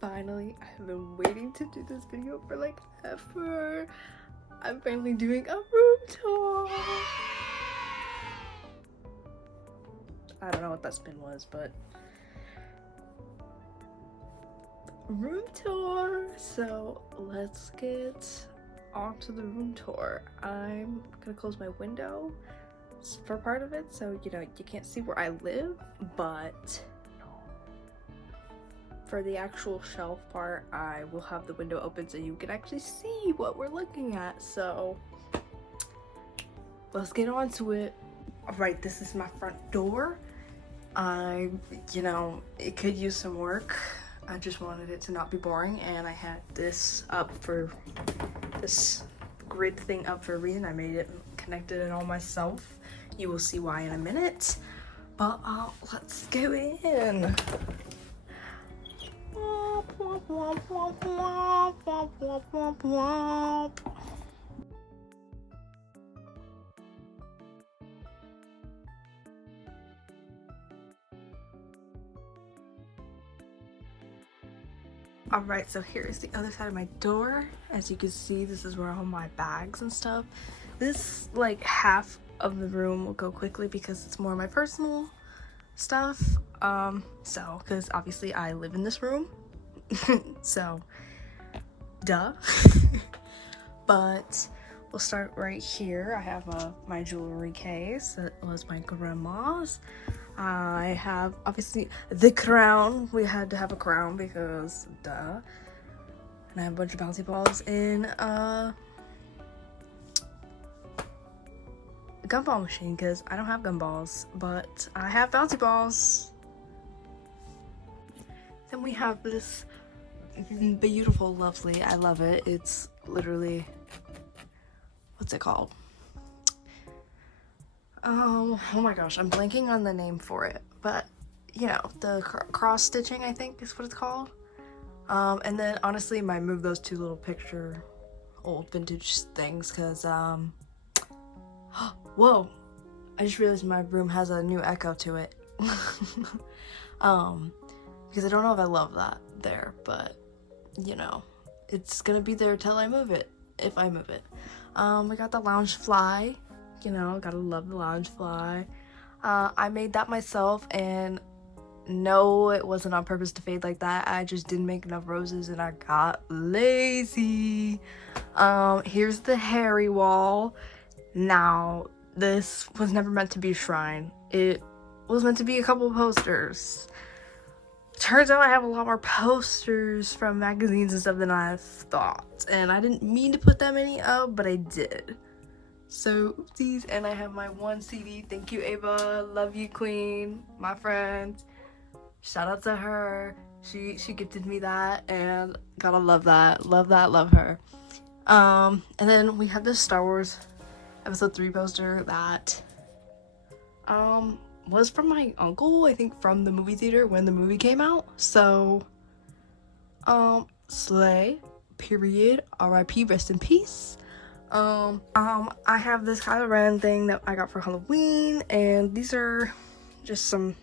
finally, I've been waiting to do this video for like ever. I'm finally doing a room tour. I don't know what that spin was, but room tour. So let's get on to the room tour. I'm gonna close my window for part of it, so you know you can't see where I live, but for the actual shelf part I will have the window open so you can actually see what we're looking at. So let's get on to it. All right, this is my front door. You know, it could use some work. I just wanted it to not be boring, and I had this grid thing up for a reason. I made it, connected it all myself. You will see why in a minute, but let's go in. Womp, womp, womp, womp, womp, womp, womp, womp, womp. Alright, so here's the other side of my door. As you can see, this is where all my bags and stuff. This, like, half of the room will go quickly because it's more of my personal stuff. Because obviously I live in this room. So, duh. But we'll start right here. I have my jewelry case. That was my grandma's. I have, obviously, the crown. We had to have a crown because, duh. And I have a bunch of bouncy balls in a gumball machine because I don't have gumballs, but I have bouncy balls. Then we have this beautiful, lovely, I love it. It's literally, what's it called? Oh my gosh, I'm blanking on the name for it, but you know, the cross stitching, I think is what it's called. And then honestly, I might move those two little picture old vintage things because whoa, I just realized my room has a new echo to it. Because I don't know if I love that there, but you know, it's gonna be there till I move it, if I move it. We got the lounge fly. You know, gotta love the lounge fly. I made that myself, and no, it wasn't on purpose to fade like that. I just didn't make enough roses and I got lazy. Here's the Harry wall. Now, this was never meant to be a shrine. It was meant to be a couple of posters. Turns out I have a lot more posters from magazines and stuff than I thought, and I didn't mean to put that many up, but I did. So, oopsies. And I have my one CD. Thank you, Ava. Love you, queen. My friend. Shout out to her. She gifted me that, and gotta love that. Love that. Love her. And then we have this Star Wars Episode 3 poster that was from my uncle, I think, from the movie theater when the movie came out. So, slay. Period. R.I.P. Rest in peace. I have this Kylo Ren thing that I got for Halloween, and these are just some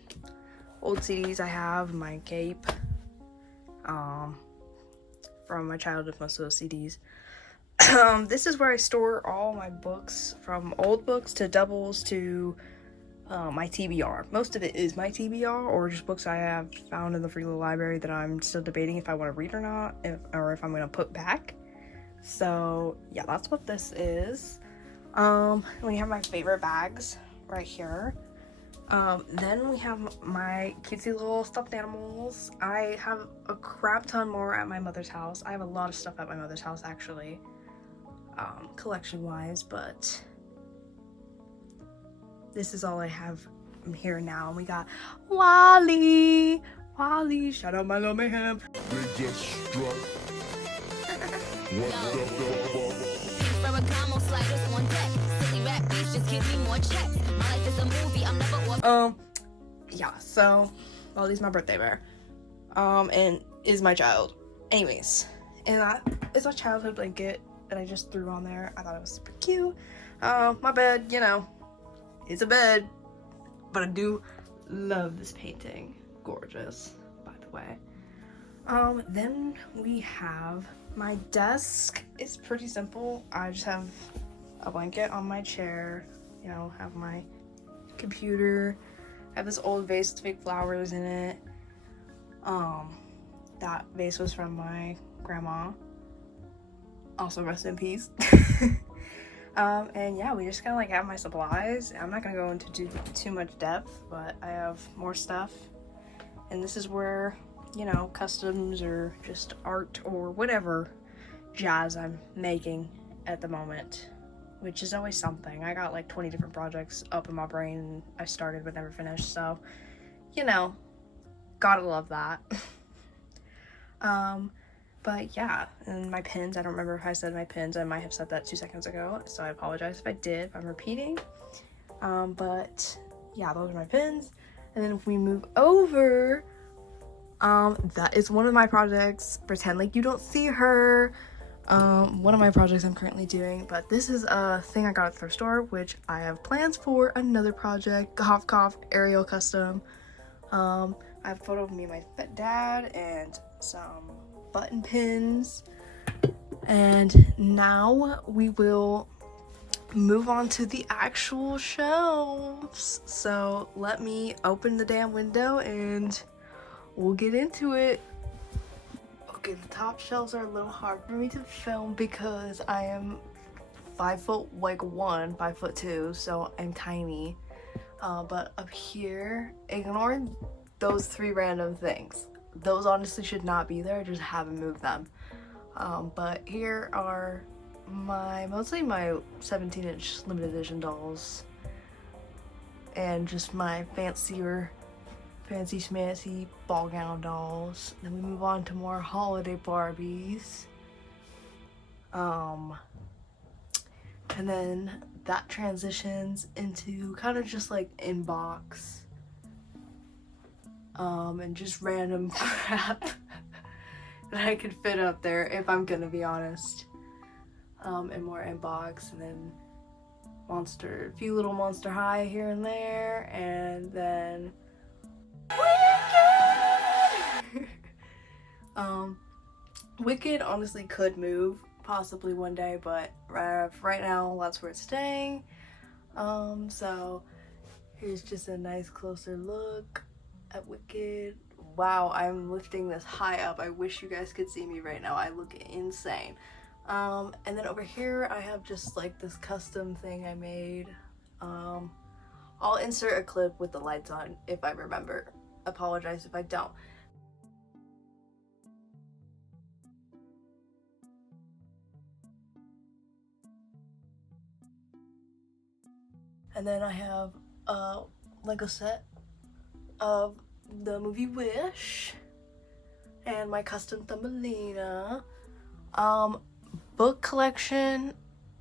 old CDs I have, my cape, from my childhood, most of those CDs. This is where I store all my books, from old books to doubles to, my TBR. Most of it is my TBR, or just books I have found in the free little library that I'm still debating if I want to read or not, or if I'm going to put back. So yeah, that's what this is. We have my favorite bags right here. Then we have my cutesy little stuffed animals. I have a crap ton more at my mother's house. I have a lot of stuff at my mother's house, actually, collection wise, but this is all I have here now. We got Wally, shout out my little mayhem. Yeah, so Wally's my birthday bear, and is my child. Anyways, and that is my childhood blanket that I just threw on there. I thought it was super cute. My bed, you know, it's a bed, but I do love this painting. Gorgeous, by the way. Then we have my desk. It's pretty simple. I just have a blanket on my chair, you know, have my computer. I have this old vase with fake flowers in it. That vase was from my grandma. Also rest in peace. And yeah, we just kind of like have my supplies. I'm not gonna go into too much depth, but I have more stuff. And this is where, you know, customs or just art or whatever jazz I'm making at the moment, which is always something. I got like 20 different projects up in my brain and I started but never finished, so, you know, gotta love that. But yeah, and my pins, I don't remember if I said my pins. I might have said that 2 seconds ago, so I apologize if I did, if I'm repeating. But yeah, those are my pins. And then if we move over, that is one of my projects. Pretend like you don't see her. One of my projects I'm currently doing, but this is a thing I got at the thrift store, which I have plans for another project. Cough cough, Ariel custom. I have a photo of me and my dad and some button pins. And now we will move on to the actual shelves. So let me open the damn window and we'll get into it. Okay, the top shelves are a little hard for me to film because I am 5'1", 5'2", so I'm tiny. But up here, ignore those 3 random things. Those honestly should not be there, I just haven't moved them. But here are mostly my 17-inch limited edition dolls. And just my fancy schmancy ball gown dolls. Then we move on to more holiday Barbies. And then that transitions into kind of just like inbox. And just random crap that I could fit up there if I'm gonna be honest. And more inbox, and then a few little Monster High here and there, and then Wicked! Wicked honestly could move possibly one day, but right now that's where it's staying. So here's just a nice closer look at Wicked. Wow, I'm lifting this high up. I wish you guys could see me right now. I look insane. And then over here I have just like this custom thing I made. I'll insert a clip with the lights on if I remember. Apologize if I don't. And then I have a Lego set of the movie Wish and my custom Thumbelina. Book collection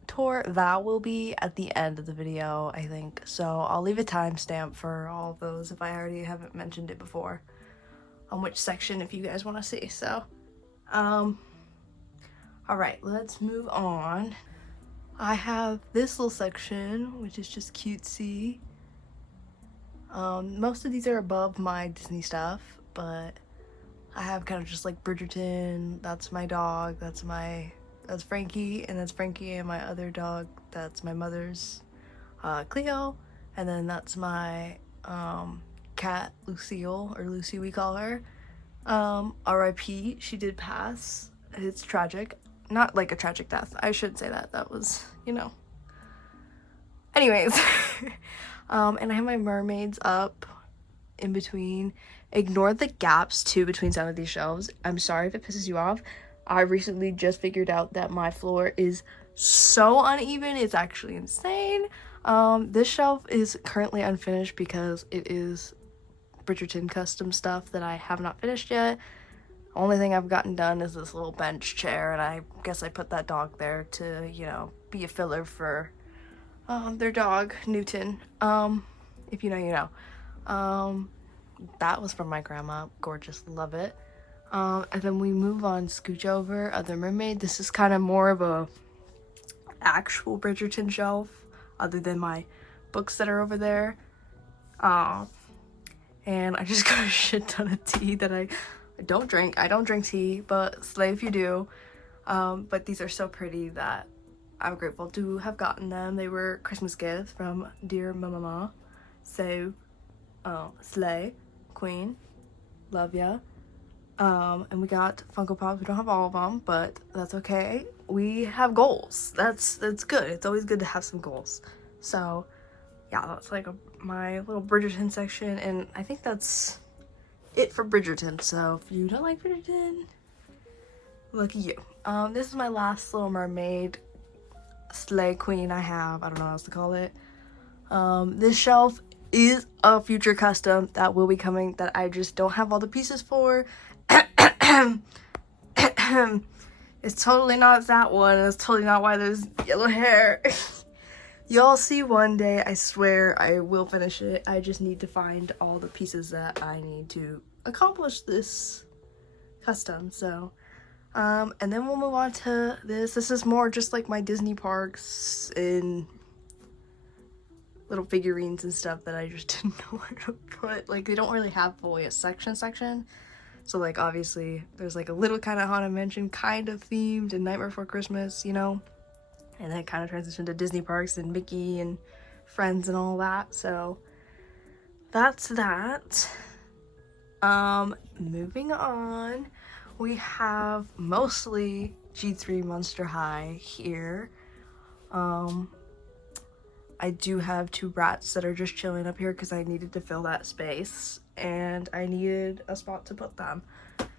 tour, that will be at the end of the video, I think. So I'll leave a timestamp for all of those if I already haven't mentioned it before, on which section if you guys want to see. So, alright, let's move on. I have this little section, which is just cutesy. Most of these are above my Disney stuff, but I have kind of just like Bridgerton, that's my dog, that's Frankie, and that's Frankie, and my other dog, that's my mother's, Cleo, and then that's my, cat, Lucille, or Lucy we call her. R.I.P., she did pass. It's tragic. Not like a tragic death, I should say that, that was, you know. Anyways, and I have my mermaids up in between. Ignore the gaps too between some of these shelves. I'm sorry if it pisses you off. I recently just figured out that my floor is so uneven, it's actually insane. This shelf is currently unfinished because it is Bridgerton custom stuff that I have not finished yet. Only thing I've gotten done is this little bench chair, and I guess I put that dog there to, you know, be a filler for their dog, Newton. If you know, you know. That was from my grandma. Gorgeous, love it. And then we move on, scooch over, Other Mermaid. This is kind of more of a actual Bridgerton shelf, other than my books that are over there. And I just got a shit ton of tea that I I don't drink tea, but slay if you do. But these are so pretty that I'm grateful to have gotten them. They were Christmas gifts from dear mama. So, slay, queen, love ya. And we got Funko Pops. We don't have all of them, but that's okay. We have goals. That's good. It's always good to have some goals. So, yeah, that's like my little Bridgerton section, and I think that's it for Bridgerton. So if you don't like Bridgerton, lucky you. This is my last Little Mermaid slay queen I have. I don't know what else to call it. This shelf is a future custom that will be coming that I just don't have all the pieces for. It's totally not that one. It's totally not why there's yellow hair. Y'all see one day, I swear I will finish it. I just need to find all the pieces that I need to accomplish this custom. So, and then we'll move on to this. This is more just like my Disney parks and little figurines and stuff that I just didn't know where to put. Like, they don't really have fully a section. So, like, obviously, there's like a little kind of Haunted Mansion kind of themed and Nightmare Before Christmas, you know? And then it kind of transitioned to Disney parks and Mickey and Friends and all that. So that's that. Moving on, we have mostly G3 Monster High here. I do have 2 rats that are just chilling up here because I needed to fill that space and I needed a spot to put them.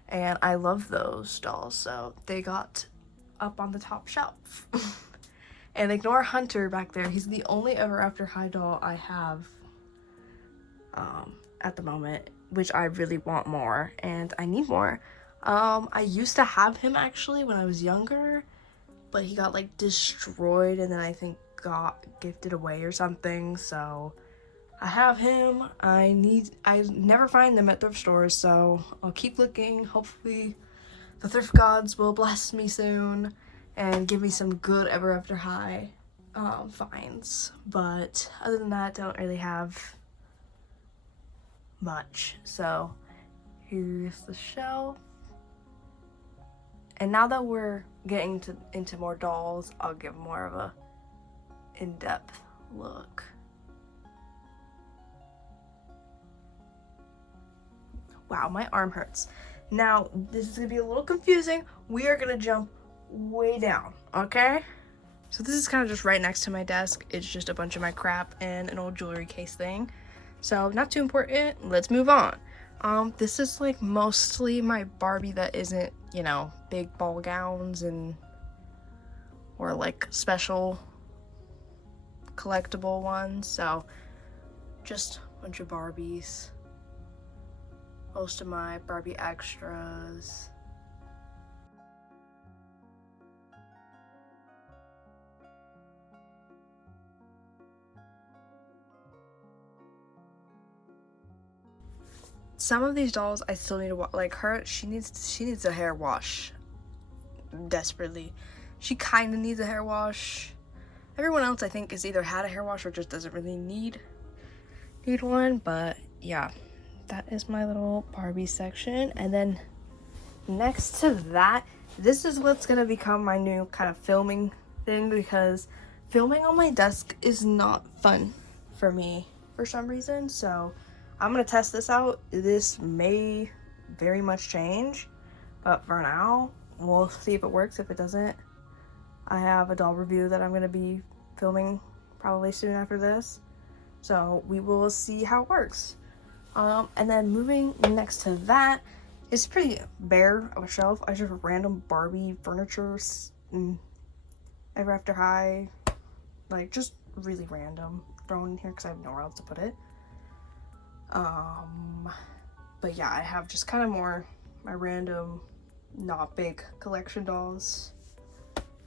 And I love those dolls, so they got up on the top shelf. And ignore Hunter back there. He's the only Ever After High doll I have at the moment, which I really want more, and I need more. I used to have him actually when I was younger, but he got like destroyed and then I think got gifted away or something. So I have him. I never find them at thrift stores, so I'll keep looking. Hopefully the thrift gods will bless me soon and give me some good Ever After High finds. But other than that, don't really have much. So here's the shelf. And now that we're getting into more dolls, I'll give more of a in-depth look. Wow, my arm hurts. Now, this is gonna be a little confusing. We are gonna jump way down, okay? So this is kind of just right next to my desk. It's just a bunch of my crap and an old jewelry case thing. So not too important. Let's move on. This is like mostly my Barbie that isn't, you know, big ball gowns and or like special collectible ones. So just a bunch of Barbies. Most of my Barbie extras. Some of these dolls I still need to wash. Like her, she needs a hair wash desperately. She kind of needs a hair wash. Everyone else I think is either had a hair wash or just doesn't really need one. But yeah, that is my little Barbie section. And then next to that, this is what's gonna become my new kind of filming thing, because filming on my desk is not fun for me for some reason. So I'm gonna test this out. This may very much change, but for now, we'll see if it works. If it doesn't, I have a doll review that I'm gonna be filming probably soon after this. So we will see how it works. And then moving next to that, it's pretty bare of a shelf. I just have random Barbie furniture and Ever After High, like just really random thrown in here because I have nowhere else to put it. But yeah, I have just kind of more my random, not big collection dolls,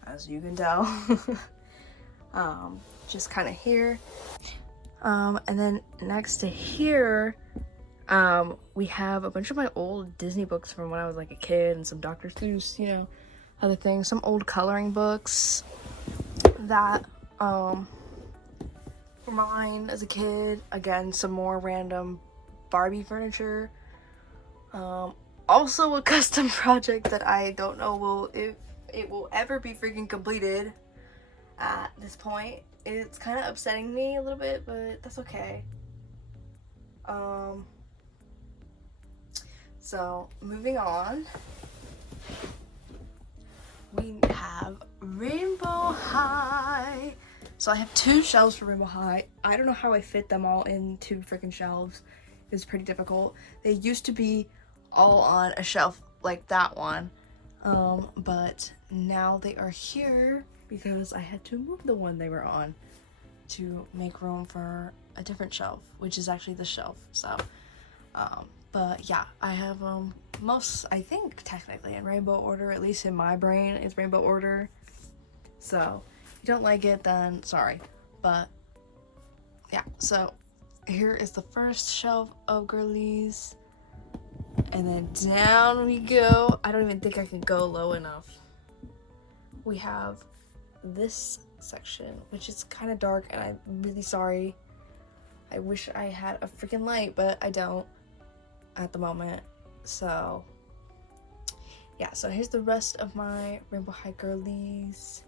as you can tell. Just kind of here. And then next to here, we have a bunch of my old Disney books from when I was like a kid, and some Dr. Seuss, you know, other things, some old coloring books that were mine as a kid. Again, some more random Barbie furniture. also a custom project that I don't know if it will ever be freaking completed at this point. It's kind of upsetting me a little bit, but that's okay. So moving on, we have Rainbow High. So I have 2 shelves for Rainbow High. I don't know how I fit them all in 2 freaking shelves. It's pretty difficult. They used to be all on a shelf like that one, but now they are here because I had to move the one they were on to make room for a different shelf, which is actually the shelf. So but yeah, I have most, I think technically in rainbow order, at least in my brain it's rainbow order. So if you don't like it, then sorry. But yeah, so here is the first shelf of girlies, and then down we go. I don't even think I can go low enough. We have this section, which is kind of dark, and I'm really sorry. I wish I had a freaking light, but I don't at the moment. So yeah, so here's the rest of my Rainbow High girlies.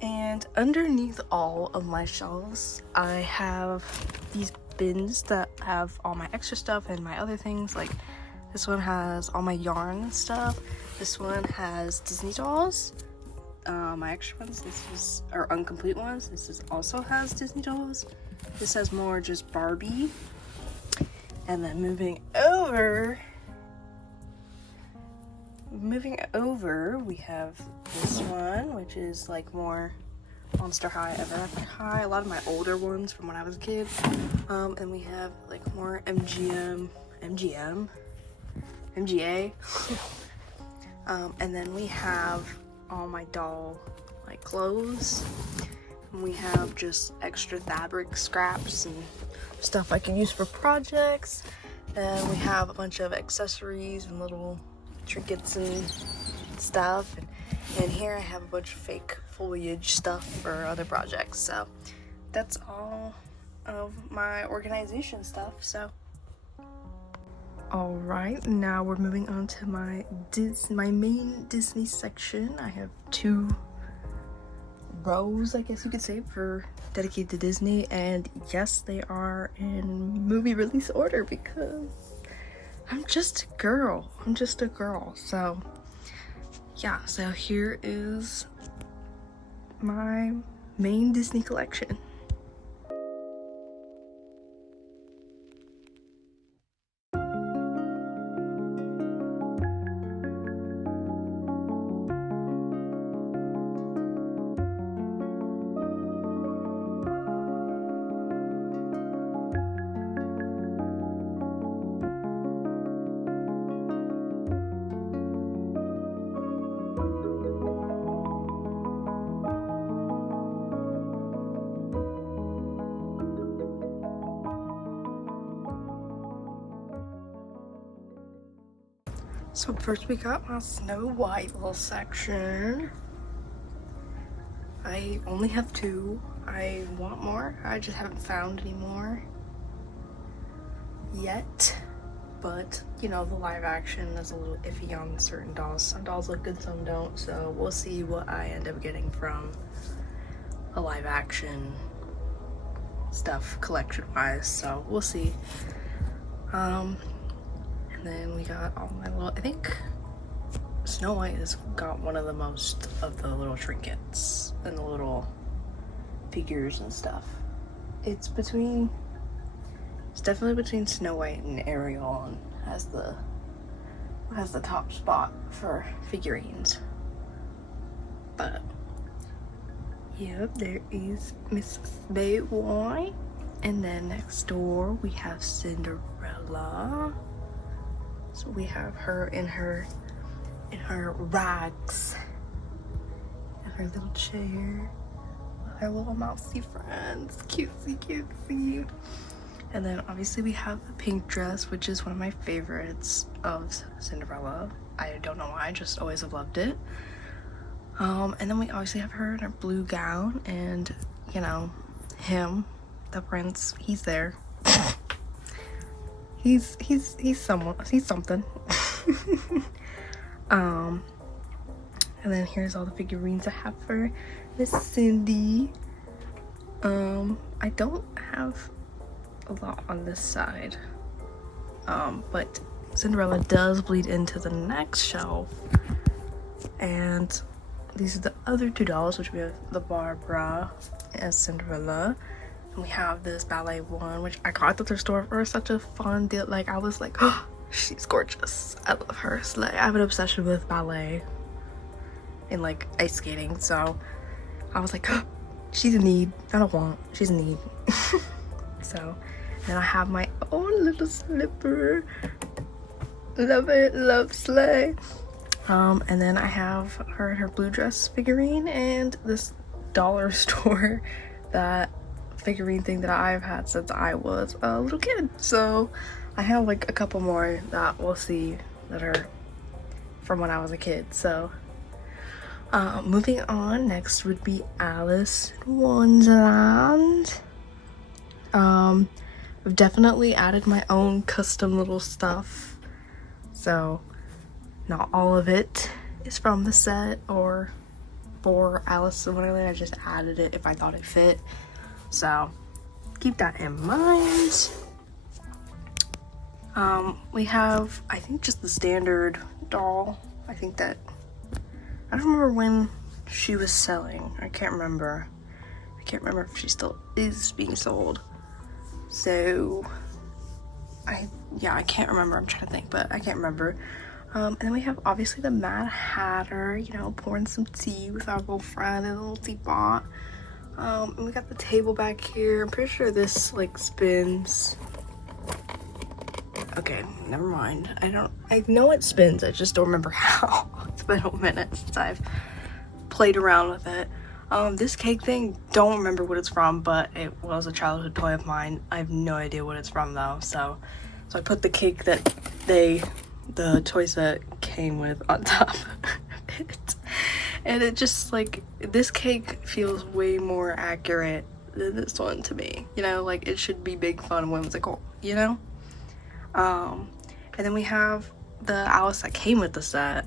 And underneath all of my shelves, I have these bins that have all my extra stuff and my other things. Like this one has all my yarn and stuff. This one has Disney dolls. My extra ones, are incomplete ones. This also has Disney dolls. This has more just Barbie. And then moving over, we have this one, which is like more Monster High, Ever High, a lot of my older ones from when I was a kid. And we have like more MGA. And then we have all my doll like clothes. And we have just extra fabric scraps and stuff I can use for projects. And we have a bunch of accessories and little trinkets and stuff. And here I have a bunch of fake foliage stuff for other projects. So that's all of my organization stuff. So all right, now we're moving on to my main Disney section. I have 2 rows, I guess you could say, for dedicated to Disney, and yes, they are in movie release order because I'm just a girl. So yeah, so here is my main Disney collection. So first we got my Snow White little section. I only have 2. I want more. I just haven't found any more yet. But, you know, the live action is a little iffy on certain dolls. Some dolls look good, some don't. So we'll see what I end up getting from a live action stuff collection-wise. So we'll see. And then we got all my little, I think Snow White has got one of the most of the little trinkets and the little figures and stuff. It's definitely between Snow White and Ariel, and has the top spot for figurines. But yep, there is Miss Snow White. And then next door we have Cinderella. So we have her in her rags, in her little chair, with her little mousy friends, cutesy. And then obviously we have the pink dress, which is one of my favorites of Cinderella. I don't know why, I just always have loved it. And then we obviously have her in her blue gown, and you know, him, the prince, he's there. he's something. And then here's all the figurines I have for Miss Cindy. I don't have a lot on this side, but Cinderella does bleed into the next shelf, and these are the other two dolls, which we have the Barbara and Cinderella, and we have this ballet one, which I got at the thrift store for such a fun deal. Like, I was like, oh, she's gorgeous, I love her. So, like, I have an obsession with ballet and like ice skating, so I was like, oh, she's a need, not a want, she's a need. So then I have my own little slipper, love it, love slay. And then I have her in her blue dress figurine, and this dollar store that figurine thing that I've had since I was a little kid. So I have like a couple more that we'll see that are from when I was a kid. So moving on, next would be Alice in Wonderland. I've definitely added my own custom little stuff, so not all of it is from the set or for Alice in Wonderland. I just added it if I thought it fit, so keep that in mind. We have, I think, just the standard doll. I think that, I don't remember when she was selling. I can't remember if she still is being sold. So I can't remember. I'm trying to think, but I can't remember. And then we have obviously the Mad Hatter, you know, pouring some tea with our little friend in a little teapot. And we got the table back here. I'm pretty sure this like spins. Okay, never mind. I know it spins, I just don't remember how. It's been a minute since I've played around with it. This cake thing, don't remember what it's from, but it was a childhood toy of mine. I have no idea what it's from though, so I put the cake that the toy set came with on top of it. And it just, like, this cake feels way more accurate than this one to me. You know, like, it should be big, fun, and whimsical, you know? And then we have the Alice that came with the set.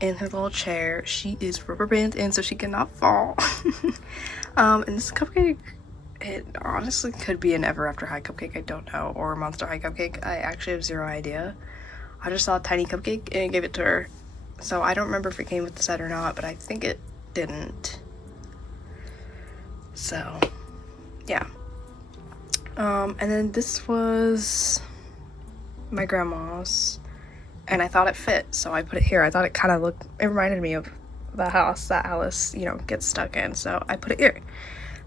In her little chair, she is rubber band in so she cannot fall. And this cupcake, it honestly could be an Ever After High cupcake, I don't know, or a Monster High cupcake. I actually have zero idea. I just saw a tiny cupcake and gave it to her, so I don't remember if it came with the set or not, but I think it didn't. So yeah. And then this was my grandma's, and I thought it fit, so I put it here. I thought it kind of looked, it reminded me of the house that Alice, you know, gets stuck in, so I put it here.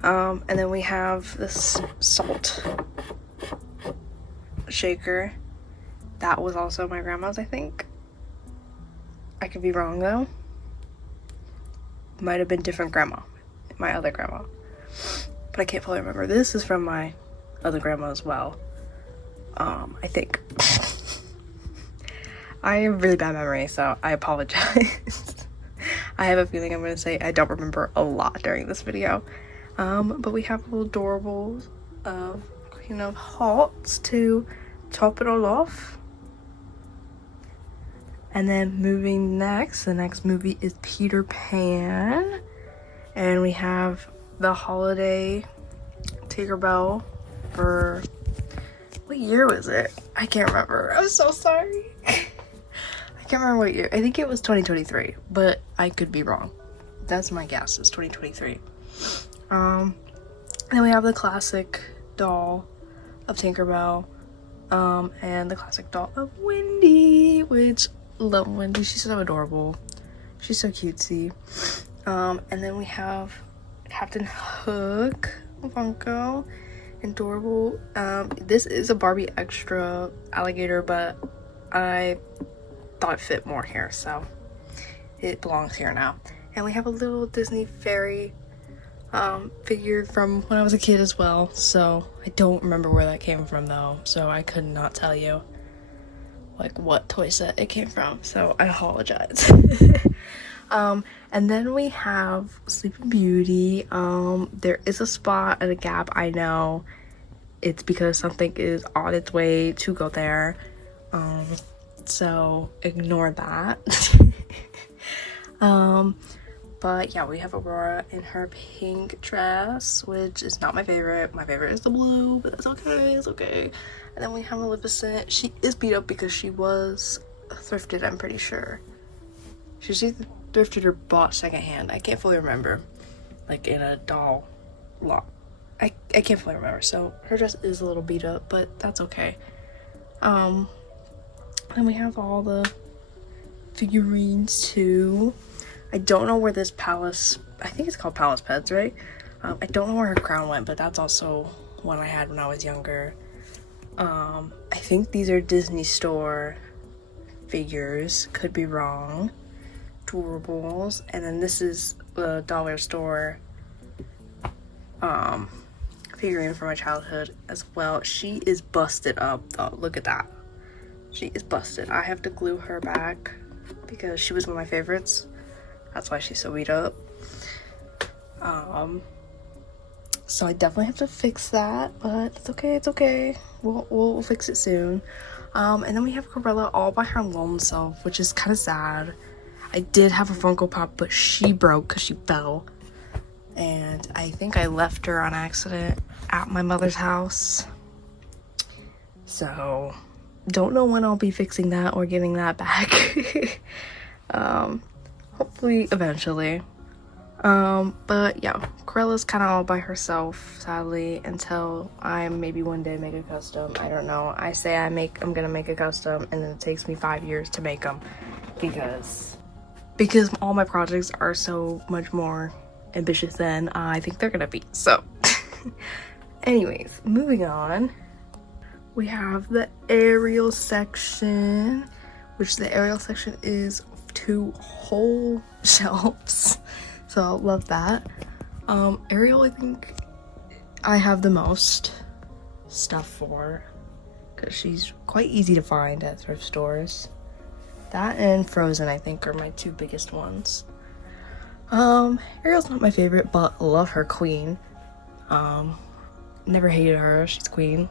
And then we have this salt shaker. That was also my grandma's, I think. I could be wrong though. Might have been different grandma, my other grandma, but I can't fully remember. This is from my other grandma as well. I think. I have really bad memory, so I apologize. I have a feeling I'm gonna say I don't remember a lot during this video. But we have little adorables of Queen of Hearts to top it all off. And then moving next, the next movie is Peter Pan. And we have the holiday Tinkerbell for, what year was it? I can't remember. I'm so sorry. I can't remember what year. I think it was 2023, but I could be wrong. That's my guess, is 2023. And then we have the classic doll of Tinkerbell, and the classic doll of Wendy, which, love Wendy, she's so adorable. She's so cutesy. And then we have Captain Hook, Funko, adorable. This is a Barbie extra alligator, but I thought it fit more here, so it belongs here now. And we have a little Disney fairy figure from when I was a kid as well, so I don't remember where that came from though, so I could not tell you like what toy set it came from, so I apologize. And then we have Sleeping Beauty. There is a spot at a Gap, I know. It's because something is on its way to go there, so ignore that. But yeah, we have Aurora in her pink dress, which is not my favorite. My favorite is the blue, but that's okay, it's okay. And then we have Maleficent. She is beat up because she was thrifted, I'm pretty sure. She's either thrifted or bought secondhand. I can't fully remember. Like in a doll lot. I can't fully remember. So her dress is a little beat up, but that's okay. And we have all the figurines too. I don't know where this Palace, I think it's called Palace Pets, right? I don't know where her crown went, but that's also one I had when I was younger. I think these are Disney Store figures, could be wrong. Durables. And then this is the dollar store figurine from my childhood as well. She is busted up though. Look at that. She is busted. I have to glue her back because she was one of my favorites. That's why she's so beat up. So I definitely have to fix that, but it's okay, it's okay. We'll fix it soon. And then we have Cruella all by her lone self, which is kind of sad. I did have a Funko Pop, but she broke because she fell. And I think I left her on accident at my mother's house. So, don't know when I'll be fixing that or getting that back. Hopefully, eventually. But yeah, Cruella's kind of all by herself, sadly, until I maybe one day make a custom. I don't know. I say I'm gonna make a custom, and then it takes me 5 years to make them because all my projects are so much more ambitious than I think they're gonna be. So, anyways, moving on. We have the Ariel section, which the Ariel section is 2 whole shelves. So I love that. Ariel, I think I have the most stuff for because she's quite easy to find at thrift stores. That and Frozen, I think, are my 2 biggest ones. Ariel's not my favorite, but love her queen. Never hated her. She's queen.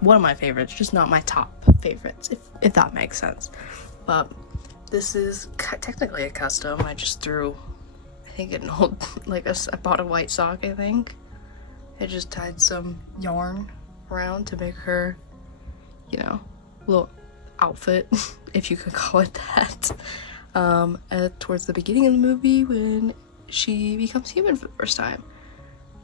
One of my favorites, just not my top favorites, if that makes sense. But this is technically a custom. I just threw, I think, an old, like, I bought a white sock, I think. I just tied some yarn around to make her, you know, little outfit, if you could call it that. Towards the beginning of the movie when she becomes human for the first time.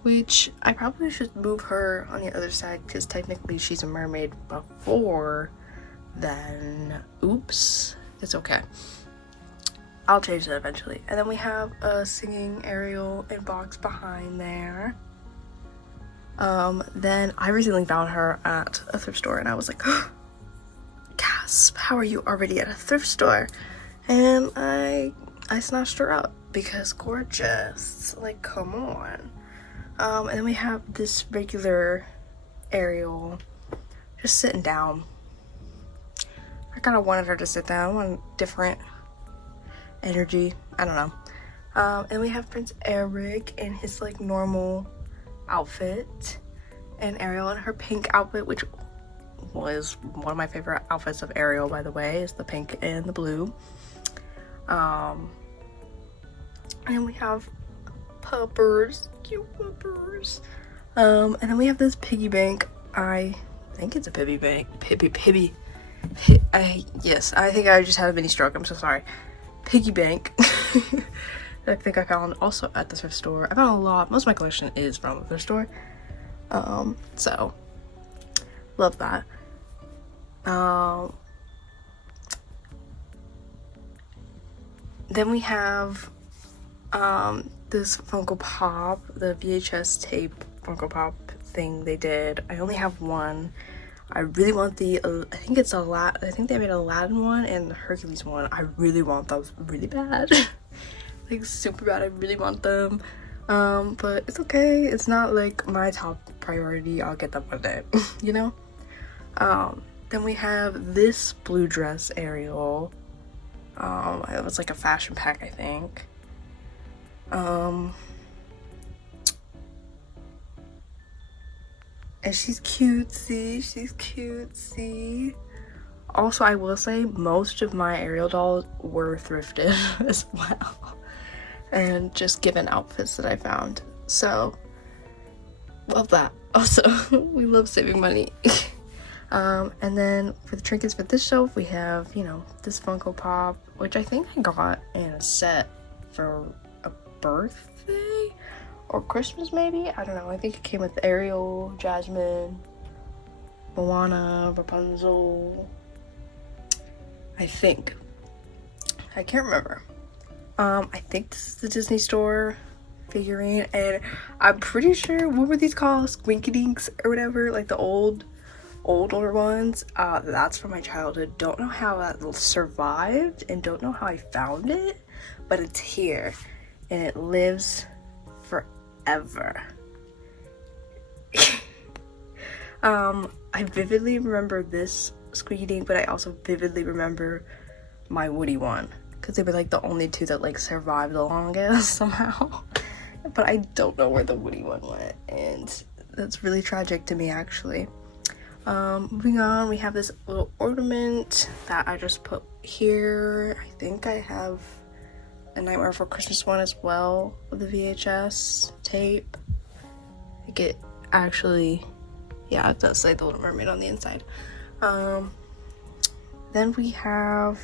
Which I probably should move her on the other side because technically she's a mermaid before then. Oops. It's okay. I'll change that eventually. And then we have a singing Ariel in box behind there. Then I recently found her at a thrift store and I was like, gasp, how are you already at a thrift store? And I snatched her up because gorgeous. Like, come on. And then we have this regular Ariel just sitting down. I kind of wanted her to sit down. I wanted different energy. I don't know. And we have Prince Eric in his like normal outfit, and Ariel in her pink outfit, which was one of my favorite outfits of Ariel, by the way, is the pink and the blue. And then we have puppers, cute puppers. And then we have this piggy bank. I think it's a piggy bank. Yes, I think I just had a mini stroke. I'm so sorry. Piggy bank. I think I found also at the thrift store. I found a lot. Most of my collection is from the thrift store. So love that. Then we have this Funko Pop, the VHS tape Funko Pop thing they did. I only have one. I really want the, I think it's I think they made an Aladdin one and the Hercules one. I really want those really bad. Like super bad. I really want them. But it's okay. It's not like my top priority. I'll get that one day, you know? Then we have this blue dress Ariel. It was like a fashion pack, I think. And she's cutesy. Also, I will say most of my Ariel dolls were thrifted as well. And just given outfits that I found. So, love that. Also, we love saving money. And then for the trinkets for this shelf, we have, you know, this Funko Pop, which I think I got in a set for a birthday or Christmas maybe? I don't know. I think it came with Ariel, Jasmine, Moana, Rapunzel. I think. I can't remember. I think this is the Disney Store figurine, and I'm pretty sure, what were these called? Squinkydinks or whatever, like the older ones. That's from my childhood. Don't know how that survived and don't know how I found it, but it's here and it lives forever. I vividly remember this Squeaky Dink, but I also vividly remember my Woody one, because they were like the only two that like survived the longest somehow. But I don't know where the Woody one went, and that's really tragic to me actually. Moving on, we have this little ornament that I just put here. I think I have a Nightmare Before Christmas one as well with the VHS tape. I think it actually, yeah, it does say the Little Mermaid on the inside. Then we have,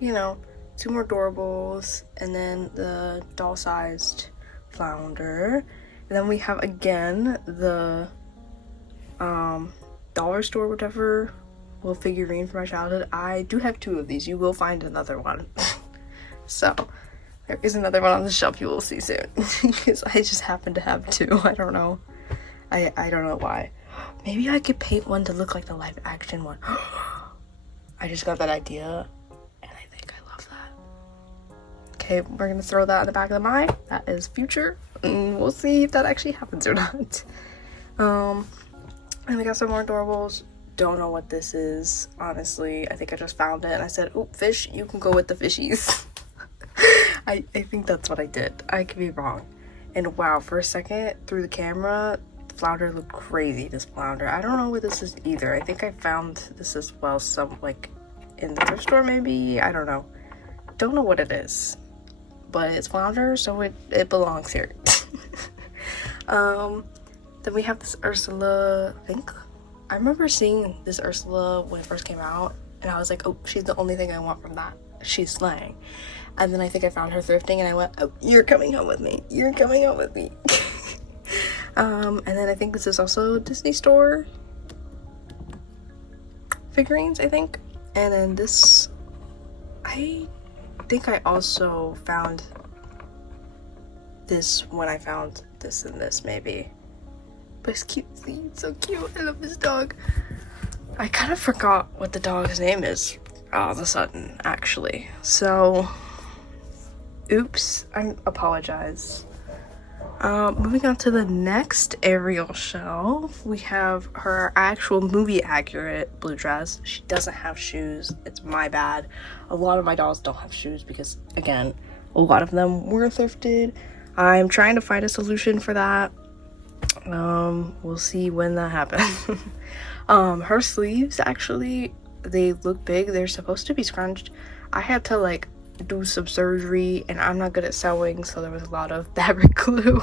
you know, two more Doorables, and then the doll-sized flounder. And then we have again the dollar store, whatever, little figurine from my childhood. I do have two of these. You will find another one. So there is another one on the shelf you will see soon. Because I just happen to have two. I don't know. I don't know why. Maybe I could paint one to look like the live action one. I just got that idea and I think I love that. Okay, we're gonna throw that in the back of the mind. That is future. And we'll see if that actually happens or not. And we got some more Adorables. Don't know what this is, honestly. I think I just found it and I said, "Oop, fish, you can go with the fishies." I think that's what I did. I could be wrong. And wow, for a second, through the camera, flounder looked crazy, this flounder. I don't know what this is either. I think I found this as well, some like in the thrift store maybe. I don't know. Don't know what it is. But it's flounder, so it belongs here. Then we have this Ursula, I think. I remember seeing this Ursula when it first came out, and I was like, oh, she's the only thing I want from that. She's slaying. And then I think I found her thrifting, and I went, oh, you're coming home with me. You're coming home with me. And then I think this is also Disney Store figurines, I think. And then this, I think I also found this when I found this and this, maybe. But it's cute. See, it's so cute. I love this dog. I kind of forgot what the dog's name is all of a sudden, actually. So, oops. I apologize. Moving on to the next Ariel shelf, we have her actual movie accurate blue dress. She doesn't have shoes. It's my bad. A lot of my dolls don't have shoes because, again, a lot of them were thrifted. I'm trying to find a solution for that. We'll see when that happens. Her sleeves, actually, they look big. They're supposed to be scrunched. I had to like do some surgery and I'm not good at sewing, so there was a lot of fabric glue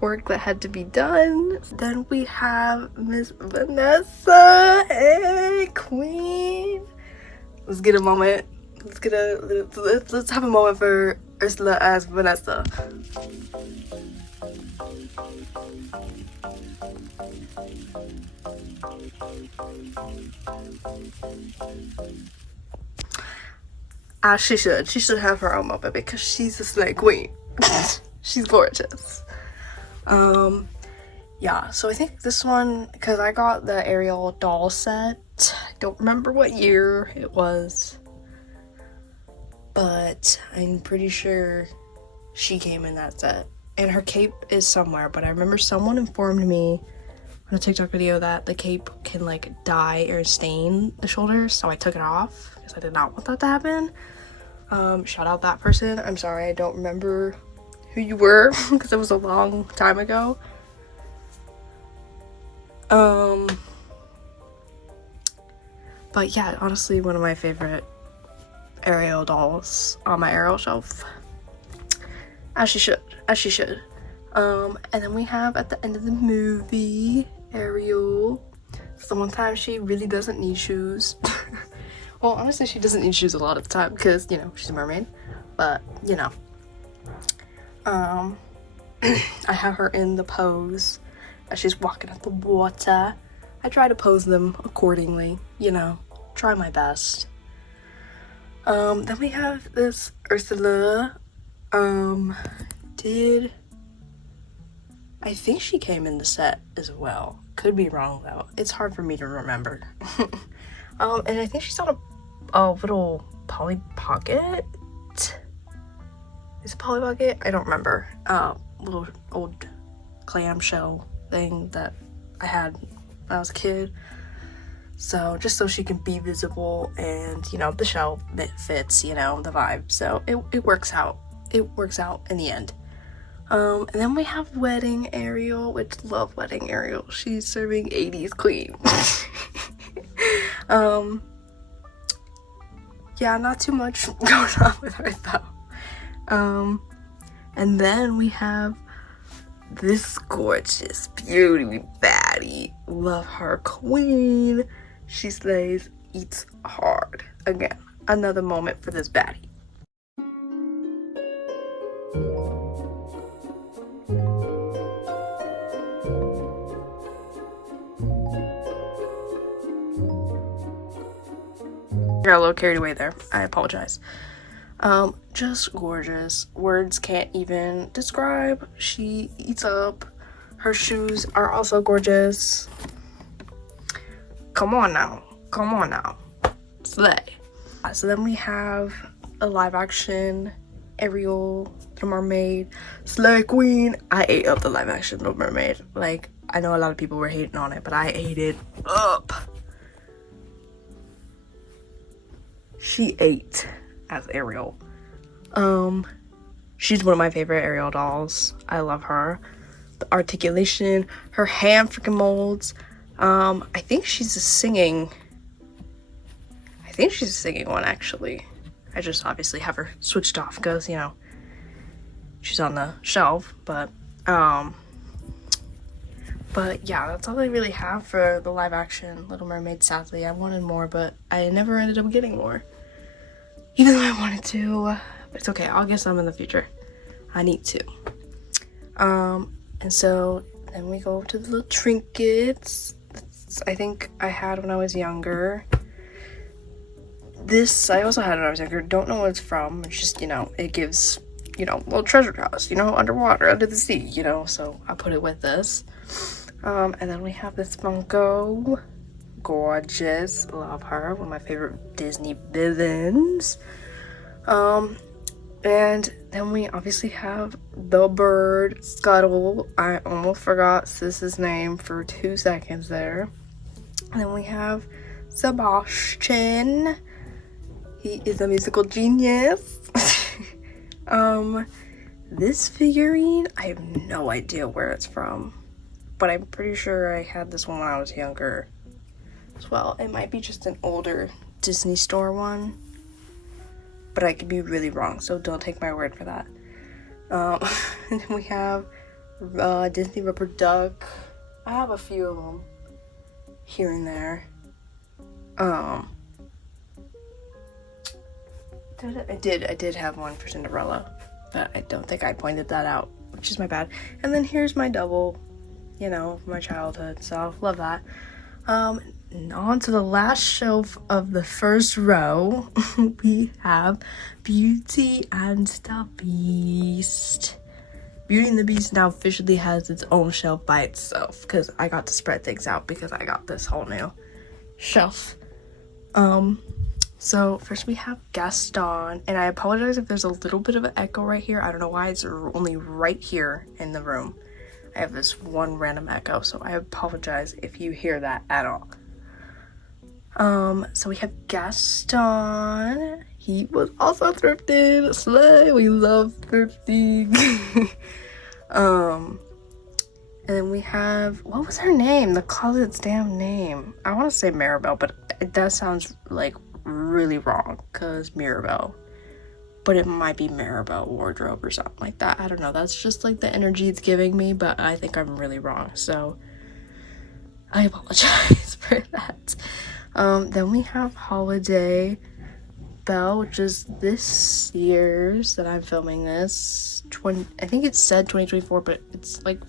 work that had to be done. Then we have Miss Vanessa. Hey, queen. Let's get a moment. Let's have a moment for Ursula as Vanessa. As she should. She should have her own moment because she's a slay queen. She's gorgeous. Yeah, so I think this one, because I got the Ariel doll set. I don't remember what year it was, but I'm pretty sure she came in that set. and her cape is somewhere, but I remember someone informed me on a TikTok video that the cape can like dye or stain the shoulders, so I took it off because I did not want that to happen. Shout out that person. I'm sorry, I don't remember who you were because it was a long time ago. But yeah, honestly, one of my favorite Ariel dolls on my Ariel shelf. As she should. And then we have at the end of the movie, Ariel. It's the one time she really doesn't need shoes. Well, honestly, she doesn't need shoes a lot of the time because, you know, she's a mermaid. But, you know. I have her in the pose as she's walking up the water. I try to pose them accordingly, you know, try my best. Then we have this Ursula. I think she came in the set as well. Could be wrong though. It's hard for me to remember. And I think she's on a little Polly Pocket. Is it Polly Pocket? I don't remember. Little old clamshell thing that I had when I was a kid. So just so she can be visible and, you know, the shell fits, you know, the vibe. So it works out. It works out in the end. And then we have Wedding Ariel, which love Wedding Ariel. She's serving 80s queen. Yeah, not too much going on with her though. And then we have this gorgeous beauty baddie. Love her queen. She slays, eats hard. Again, another moment for this baddie. I got a little carried away there. I apologize. Just gorgeous. Words can't even describe. She eats up. Her shoes are also gorgeous. Come on now. Slay. So then we have a live action Ariel, Little Mermaid, Slay Queen. I ate up the live action Little Mermaid. Like, I know a lot of people were hating on it, but I ate it up. She ate as Ariel. She's one of my favorite Ariel dolls. I love her. The articulation, her hand freaking molds. I think she's singing one actually. I just obviously have her switched off because, you know, she's on the shelf, but yeah, that's all I really have for the live action Little Mermaid. Sadly, I wanted more, but I never ended up getting more. Even though I wanted to, but it's okay. I'll get some in the future. I need to. And so then we go to the little trinkets. I think I had when I was younger. This I also had when I was younger. Don't know what it's from. It's just, you know, it gives, you know, a little treasure house, you know, underwater, under the sea, you know. So I put it with this. And then we have this Funko. Gorgeous. Love her. One of my favorite Disney villains. And then we obviously have the bird Scuttle. I almost forgot Sis's name for 2 seconds there. And then we have Sebastian. He is a musical genius. This figurine, I have no idea where it's from, but I'm pretty sure I had this one when I was younger as well. It might be just an older Disney store one, but I could be really wrong, so don't take my word for that. And then we have Disney rubber duck. I have a few of them here and there. I did have one for Cinderella, but I don't think I pointed that out, which is my bad. And then here's my double, you know, my childhood, so love that. And on to the last shelf of the first row, we have Beauty and the Beast. Beauty and the Beast now officially has its own shelf by itself, because I got to spread things out because I got this whole new shelf. So first we have Gaston, and I apologize if there's a little bit of an echo right here. I don't know why, it's only right here in the room. I have this one random echo, so I apologize if you hear that at all. So we have Gaston. He was also thrifted. Slay, we love thrifting. And then we have, what was her name? The closet's damn name. I want to say Mirabelle, but that sounds like really wrong, because Mirabelle. But it might be Mirabelle wardrobe or something like that. I don't know. That's just like the energy it's giving me, but I think I'm really wrong. So I apologize for that. Then we have Holiday Belle, which is this year's that I'm filming this. I think it said 2024, but it's like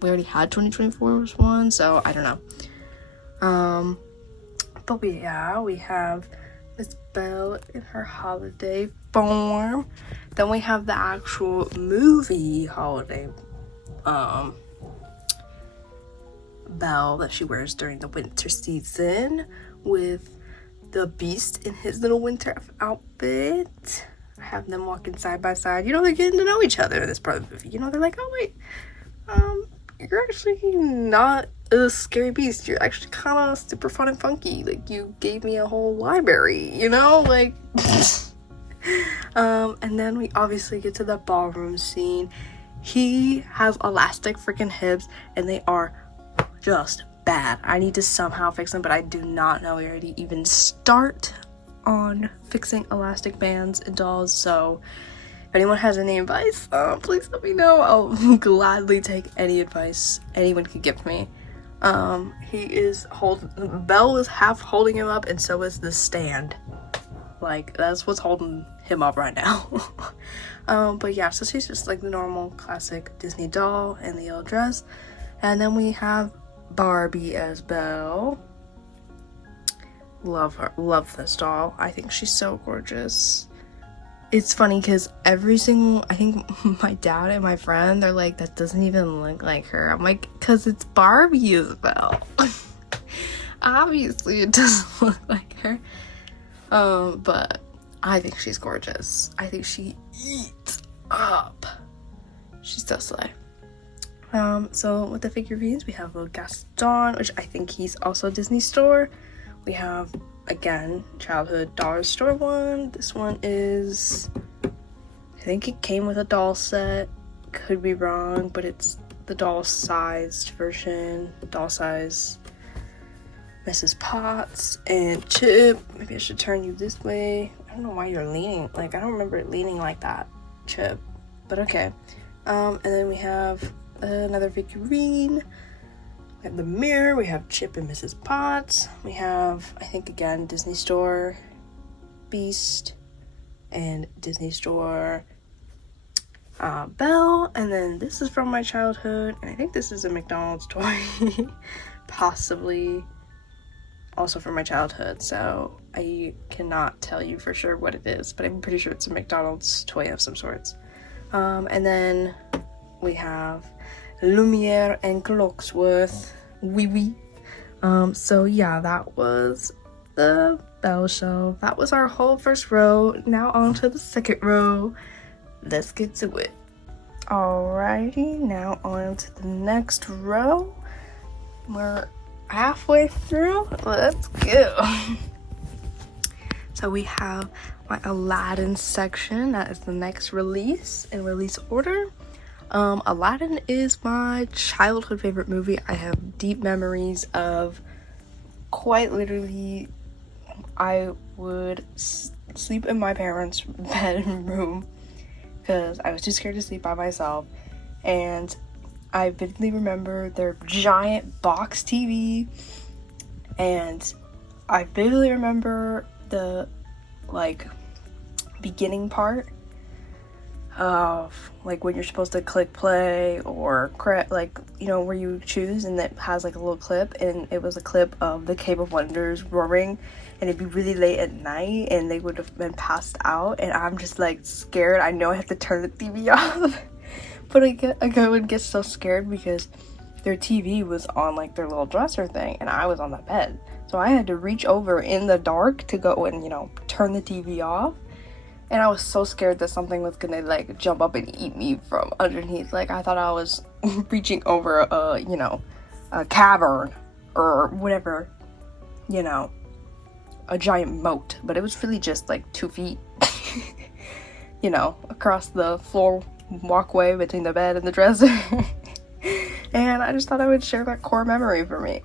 we already had 2024's one, so I don't know. But we have Miss Belle in her holiday form. Then we have the actual movie Holiday Belle that she wears during the winter season, with the Beast in his little winter outfit. I have them walking side by side. You know, they're getting to know each other in this part of the movie. You know, they're like, oh wait, you're actually not a scary beast. You're actually kind of super fun and funky. Like, you gave me a whole library, you know? Like, and then we obviously get to the ballroom scene. He has elastic freaking hips, and they are just bad. I need to somehow fix them, but I do not know where to even start on fixing elastic bands and dolls. So if anyone has any advice, please let me know. I'll gladly take any advice anyone can give me. Belle is half holding him up, and so is the stand. Like, that's what's holding him up right now. But yeah, so she's just like the normal classic Disney doll in the yellow dress. And then we have Barbie as Belle. Love her. Love this doll. I think she's so gorgeous. It's funny because I think my dad and my friend, they're like, that doesn't even look like her. I'm like, because it's Barbie as Belle. Obviously it doesn't look like her. But I think she's gorgeous. I think she eats up. She's so slay. So with the figurines, we have little Gaston, which I think he's also Disney Store. We have, again, childhood dollar store one. This one is, I think it came with a doll set. Could be wrong, but it's the doll-sized version. Doll size Mrs. Potts and Chip. Maybe I should turn you this way. I don't know why you're leaning. Like, I don't remember it leaning like that, Chip. But okay. And then we have another figurine. We have the mirror. We have Chip and Mrs. Potts. We have, I think, again, Disney Store Beast and Disney Store Belle. And then this is from my childhood, and I think this is a McDonald's toy. Possibly also from my childhood, so I cannot tell you for sure what it is, but I'm pretty sure it's a McDonald's toy of some sorts. And then we have Lumiere and Clocksworth. Oui. So yeah, that was the Belle show. That was our whole first row. Now on to the second row. Let's get to it. Alrighty, now on to the next row. We're halfway through. Let's go. So we have my Aladdin section. That is the next release in release order. Aladdin is my childhood favorite movie. I have deep memories of, quite literally, I would sleep in my parents' bedroom because I was too scared to sleep by myself. And I vividly remember their giant box TV, and I vividly remember the, like, beginning part of, like, when you're supposed to click play or like, you know, where you choose, and it has like a little clip, and it was a clip of the Cave of Wonders roaring, and it'd be really late at night, and they would have been passed out, and I'm just like scared. I know I have to turn the TV off. But I would get so scared because their TV was on like their little dresser thing, and I was on the bed. So I had to reach over in the dark to go and, you know, turn the TV off. And I was so scared that something was gonna like jump up and eat me from underneath. Like I thought I was reaching over a, you know, a cavern or whatever, you know, a giant moat. But it was really just like 2 feet, you know, across the floor walkway between the bed and the dresser. And I just thought I would share that core memory for me.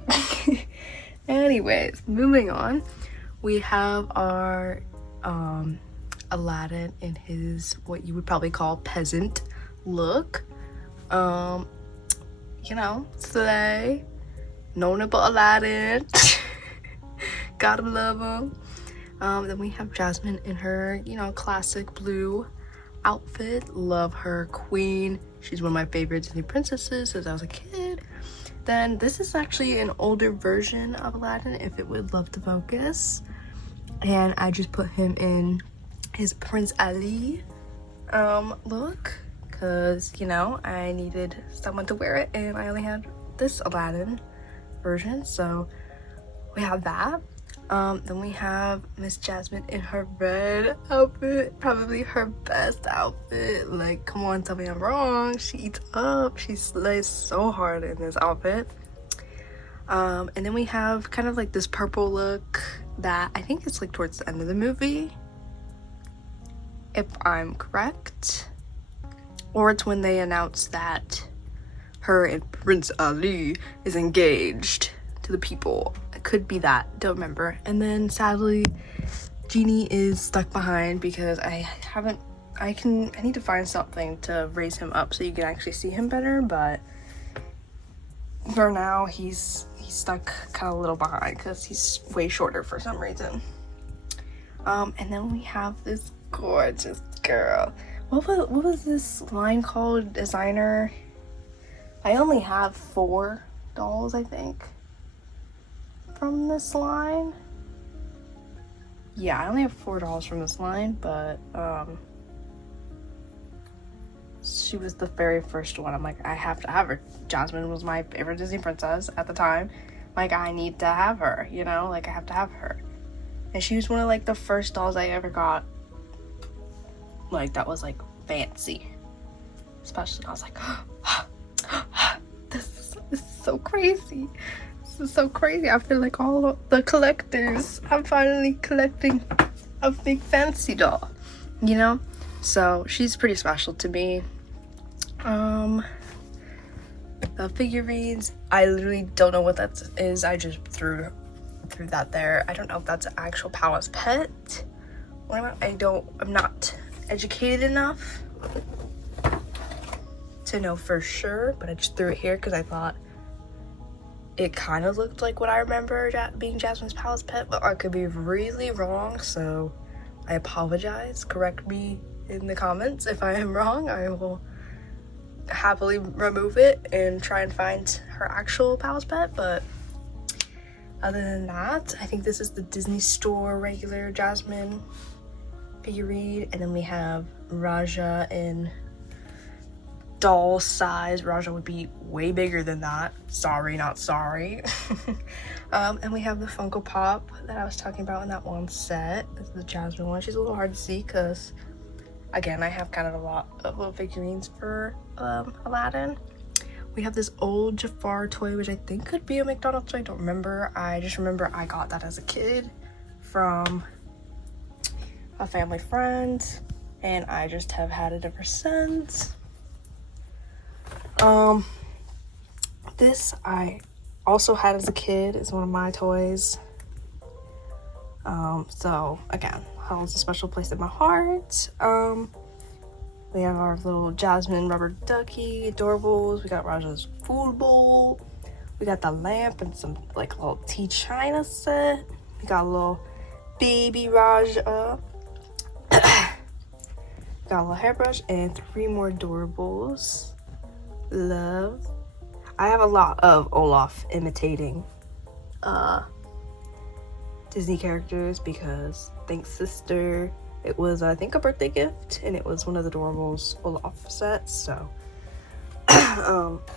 Anyways, moving on. We have our Aladdin in his what you would probably call peasant look. You know, slay. No nipple Aladdin. Gotta love him. Then we have Jasmine in her, you know, classic blue outfit. Love her, queen. She's one of my favorite Disney princesses since I was a kid. Then this is actually an older version of Aladdin, if it would love to focus. And I just put him in his Prince Ali look, because, you know, I needed someone to wear it and I only had this Aladdin version, so we have that. Then we have Miss Jasmine in her red outfit, probably her best outfit. Like, come on, tell me I'm wrong. She eats up, she slays so hard in this outfit. And then we have kind of like this purple look that I think it's like towards the end of the movie, if I'm correct, or it's when they announce that her and Prince Ali is engaged to the people. It could be that, don't remember. And then sadly Genie is stuck behind because I need to find something to raise him up so you can actually see him better, but for now he's stuck kind of a little behind because he's way shorter for some reason. And then we have this gorgeous girl. What was this line called, designer? I only have 4 dolls, I think, from this line. Yeah, I only have 4 dolls from this line, but she was the very first one. I'm like, I have to have her. Jasmine was my favorite Disney princess at the time. Like, I need to have her, you know? Like, I have to have her. And she was one of, like, the first dolls I ever got, like, that was, like, fancy. Especially, I was like, this is so crazy. This is so crazy. After, like, all of the collectors, I'm finally collecting a big fancy doll, you know? So, she's pretty special to me. The figurines, I literally don't know what that is. I just threw that there. I don't know if that's an actual Palace pet or not. I'm not educated enough to know for sure, but I just threw it here because I thought it kind of looked like what I remember being Jasmine's Palace pet, but I could be really wrong, so I apologize. Correct me in the comments if I am wrong. I will happily remove it and try and find her actual Palace pet, but other than that, I think this is the Disney Store regular Jasmine figurine, and then we have Raja in doll size. Raja would be way bigger than that. Sorry, not sorry. And we have the Funko Pop that I was talking about in that one set. This is the Jasmine one. She's a little hard to see because, again, I have kind of a lot of little figurines for Aladdin. We have this old Jafar toy, which I think could be a McDonald's toy. I don't remember. I just remember I got that as a kid from a family friend, and I just have had it ever since. This I also had as a kid. It's one of my toys. So again, holds a special place in my heart. We have our little Jasmine rubber ducky, adorables. We got Raja's food bowl. We got the lamp and some like little tea china set. We got a little baby Raja. Got a little hairbrush and 3 more adorables. Love. I have a lot of Olaf imitating Disney characters because thanks sister, it was I think a birthday gift and it was one of the adorables Olaf sets, so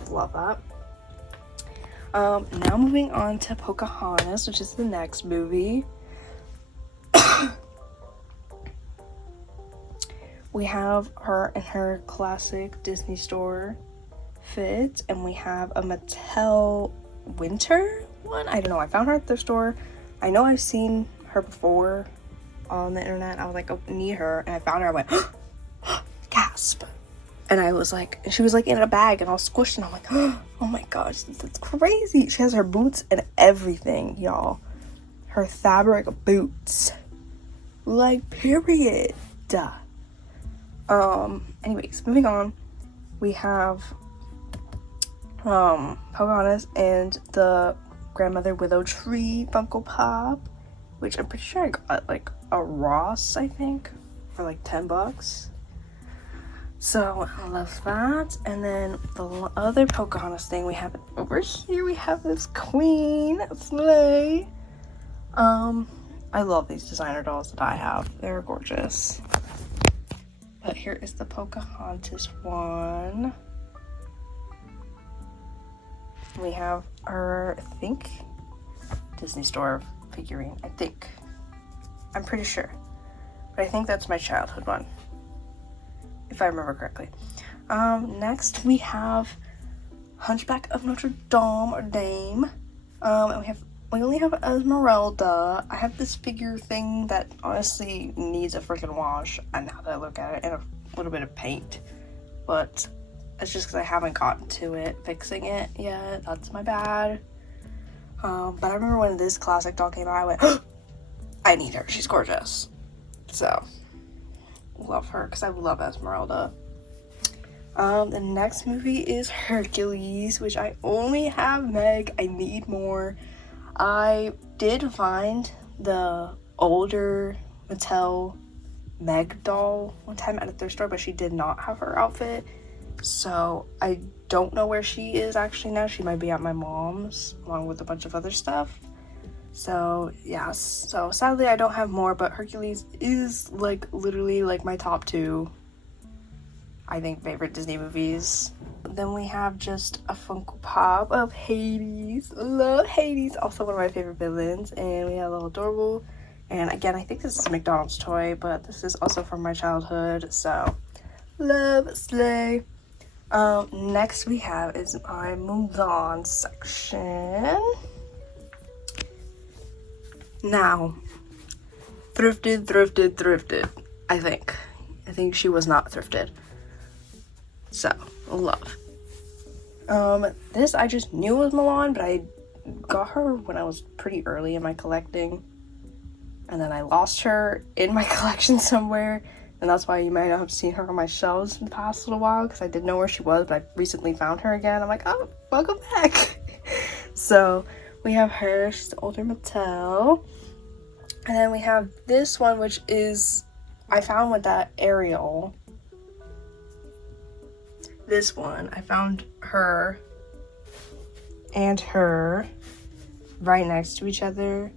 love that. Now moving on to Pocahontas, which is the next movie. We have her in her classic Disney store fit, and we have a Mattel winter one. I don't know, I found her at the store. I know I've seen her before on the internet. I was like, oh, I need her, and I found her. I went, gasp. And I was like, and she was like in a bag and all squished, and I'm like, oh my gosh, that's crazy. She has her boots and everything, y'all. Her fabric boots. Like, period. Duh. Anyways, moving on. We have Pocahontas and the Grandmother Willow Tree Funko Pop, which I'm pretty sure I got like a Ross, I think, for like $10. So I love that. And then the other Pocahontas thing we have over here, we have this Queen Slay. I love these designer dolls that I have. They're gorgeous. But here is the Pocahontas one. We have her, I think, Disney Store figurine. I think. I'm pretty sure. But I think that's my childhood one, if I remember correctly. Next we have Hunchback of Notre Dame. And we only have Esmeralda. I have this figure thing that honestly needs a freaking wash, and now that I look at it, and a little bit of paint. But it's just because I haven't gotten to it, fixing it yet. That's my bad. But I remember when this classic doll came out, I went, oh, I need her. She's gorgeous. So, love her because I love Esmeralda. The next movie is Hercules, which I only have Meg. I need more. I did find the older Mattel Meg doll one time at a thrift store, but she did not have her outfit. So I don't know where she is actually now. She might be at my mom's along with a bunch of other stuff. So yeah, so sadly I don't have more, but Hercules is like literally like my top 2, I think, favorite Disney movies. Then we have just a Funko Pop of Hades. Love Hades, also one of my favorite villains. And we have a little adorable. And again, I think this is a McDonald's toy, but this is also from my childhood. So, love Slay. Next we have is my Mulan section. Now, thrifted. I think she was not thrifted. So, love. This I just knew was Mulan, but I got her when I was pretty early in my collecting. And then I lost her in my collection somewhere. And that's why you might not have seen her on my shelves in the past little while, because I didn't know where she was, but I recently found her again. I'm like, oh, welcome back. So, we have her. She's the older Mattel. And then we have this one, which is, I found with that Ariel. This one, I found her and her right next to each other. And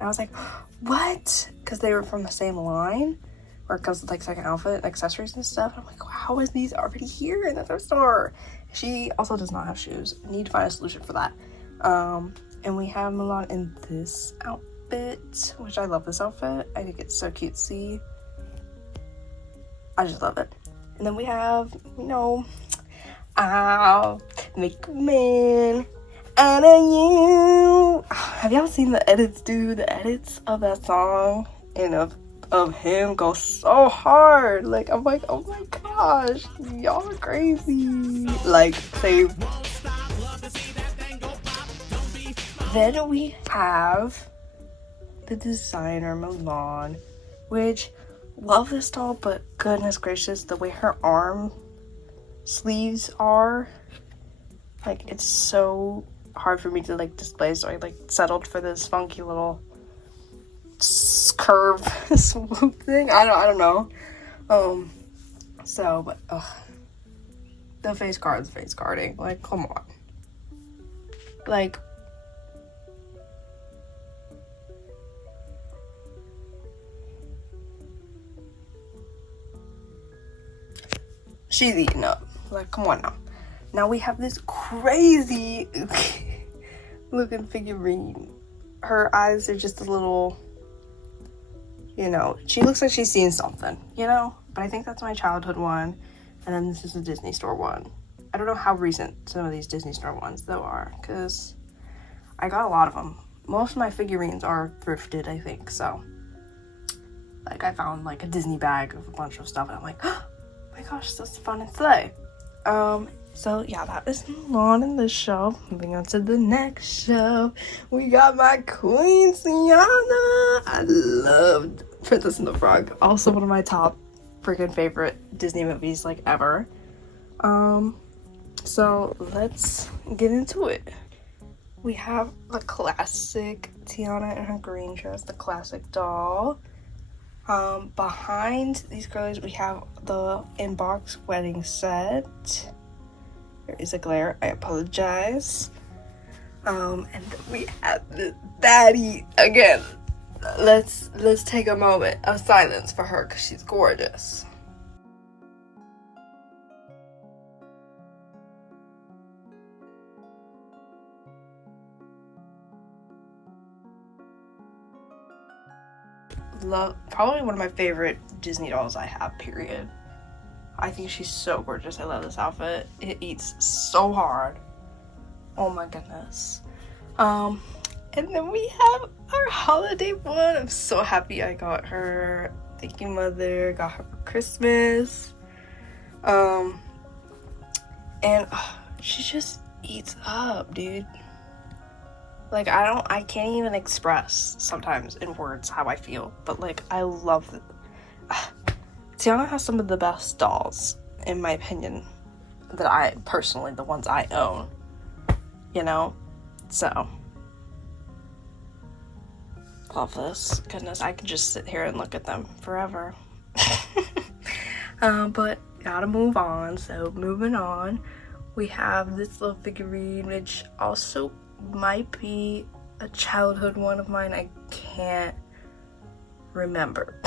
I was like, what? Because they were from the same line, where it comes with like second outfit, accessories and stuff. I'm like, how is these already here in the thrift store? She also does not have shoes. I need to find a solution for that. And we have Mulan in this outfit, which I love this outfit. I think it's so cutesy. I just love it. And then we have, you know, I'll make a man out of you. Have y'all seen the edits, dude? The edits of that song and of him go so hard. Like, I'm like, oh my gosh, y'all are crazy. Like, they... Then we have the designer Mulan, which, love this doll, but goodness gracious, the way her arm sleeves are, like, it's so hard for me to like display, so I like settled for this funky little curve swoop thing. I don't know. So, but the face carding, like, come on. Like, she's eating up. Like, come on now. Now we have this crazy looking figurine. Her eyes are just a little, you know, she looks like she's seeing something, you know? But I think that's my childhood one. And then this is a Disney Store one. I don't know how recent some of these Disney Store ones, though, are, because I got a lot of them. Most of my figurines are thrifted, I think, so. Like, I found, like, a Disney bag of a bunch of stuff, and I'm like, oh my gosh, that's fun and slay. So, yeah, that is Mulan in this shelf. Moving on to the next shelf, we got my Queen Tiana. I loved Princess and the Frog. Also one of my top freaking favorite Disney movies, like, ever. So, let's get into it. We have the classic Tiana in her green dress, the classic doll. Behind these girlies, we have the in-box wedding set. There is a glare, I apologize. And we have the baddie again. Let's take a moment of silence for her, because she's gorgeous. Love, probably one of my favorite Disney dolls I have, period. I think she's so gorgeous. I love this outfit. It eats so hard. Oh my goodness. And then we have our holiday one. I'm so happy I got her. Thank you, Mother. Got her for Christmas. And she just eats up, dude. Like, I can't even express sometimes in words how I feel, but, like, I love it. Tiana has some of the best dolls, in my opinion, that I, personally, the ones I own, you know? So, love this. Goodness, I could just sit here and look at them forever. But gotta move on, so moving on, we have this little figurine, which also might be a childhood one of mine. I can't remember.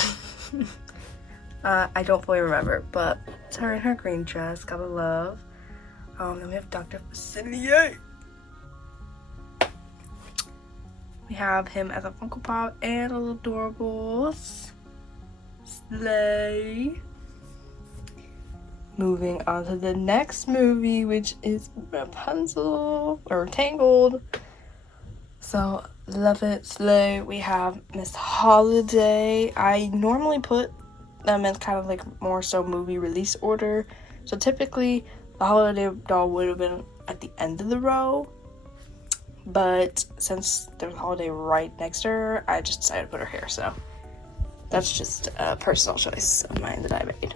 I don't fully remember, but it's her in her green dress, gotta love. Then we have Dr. Facilier. We have him as a Funko Pop and a little Adorables. Slay. Moving on to the next movie, which is Rapunzel, or Tangled. So, love it, slay. We have Miss Holiday. I normally put them in kind of like more so movie release order. So typically, the Holiday doll would have been at the end of the row. But since there's a Holiday right next to her, I just decided to put her here. So, that's just a personal choice of mine that I made.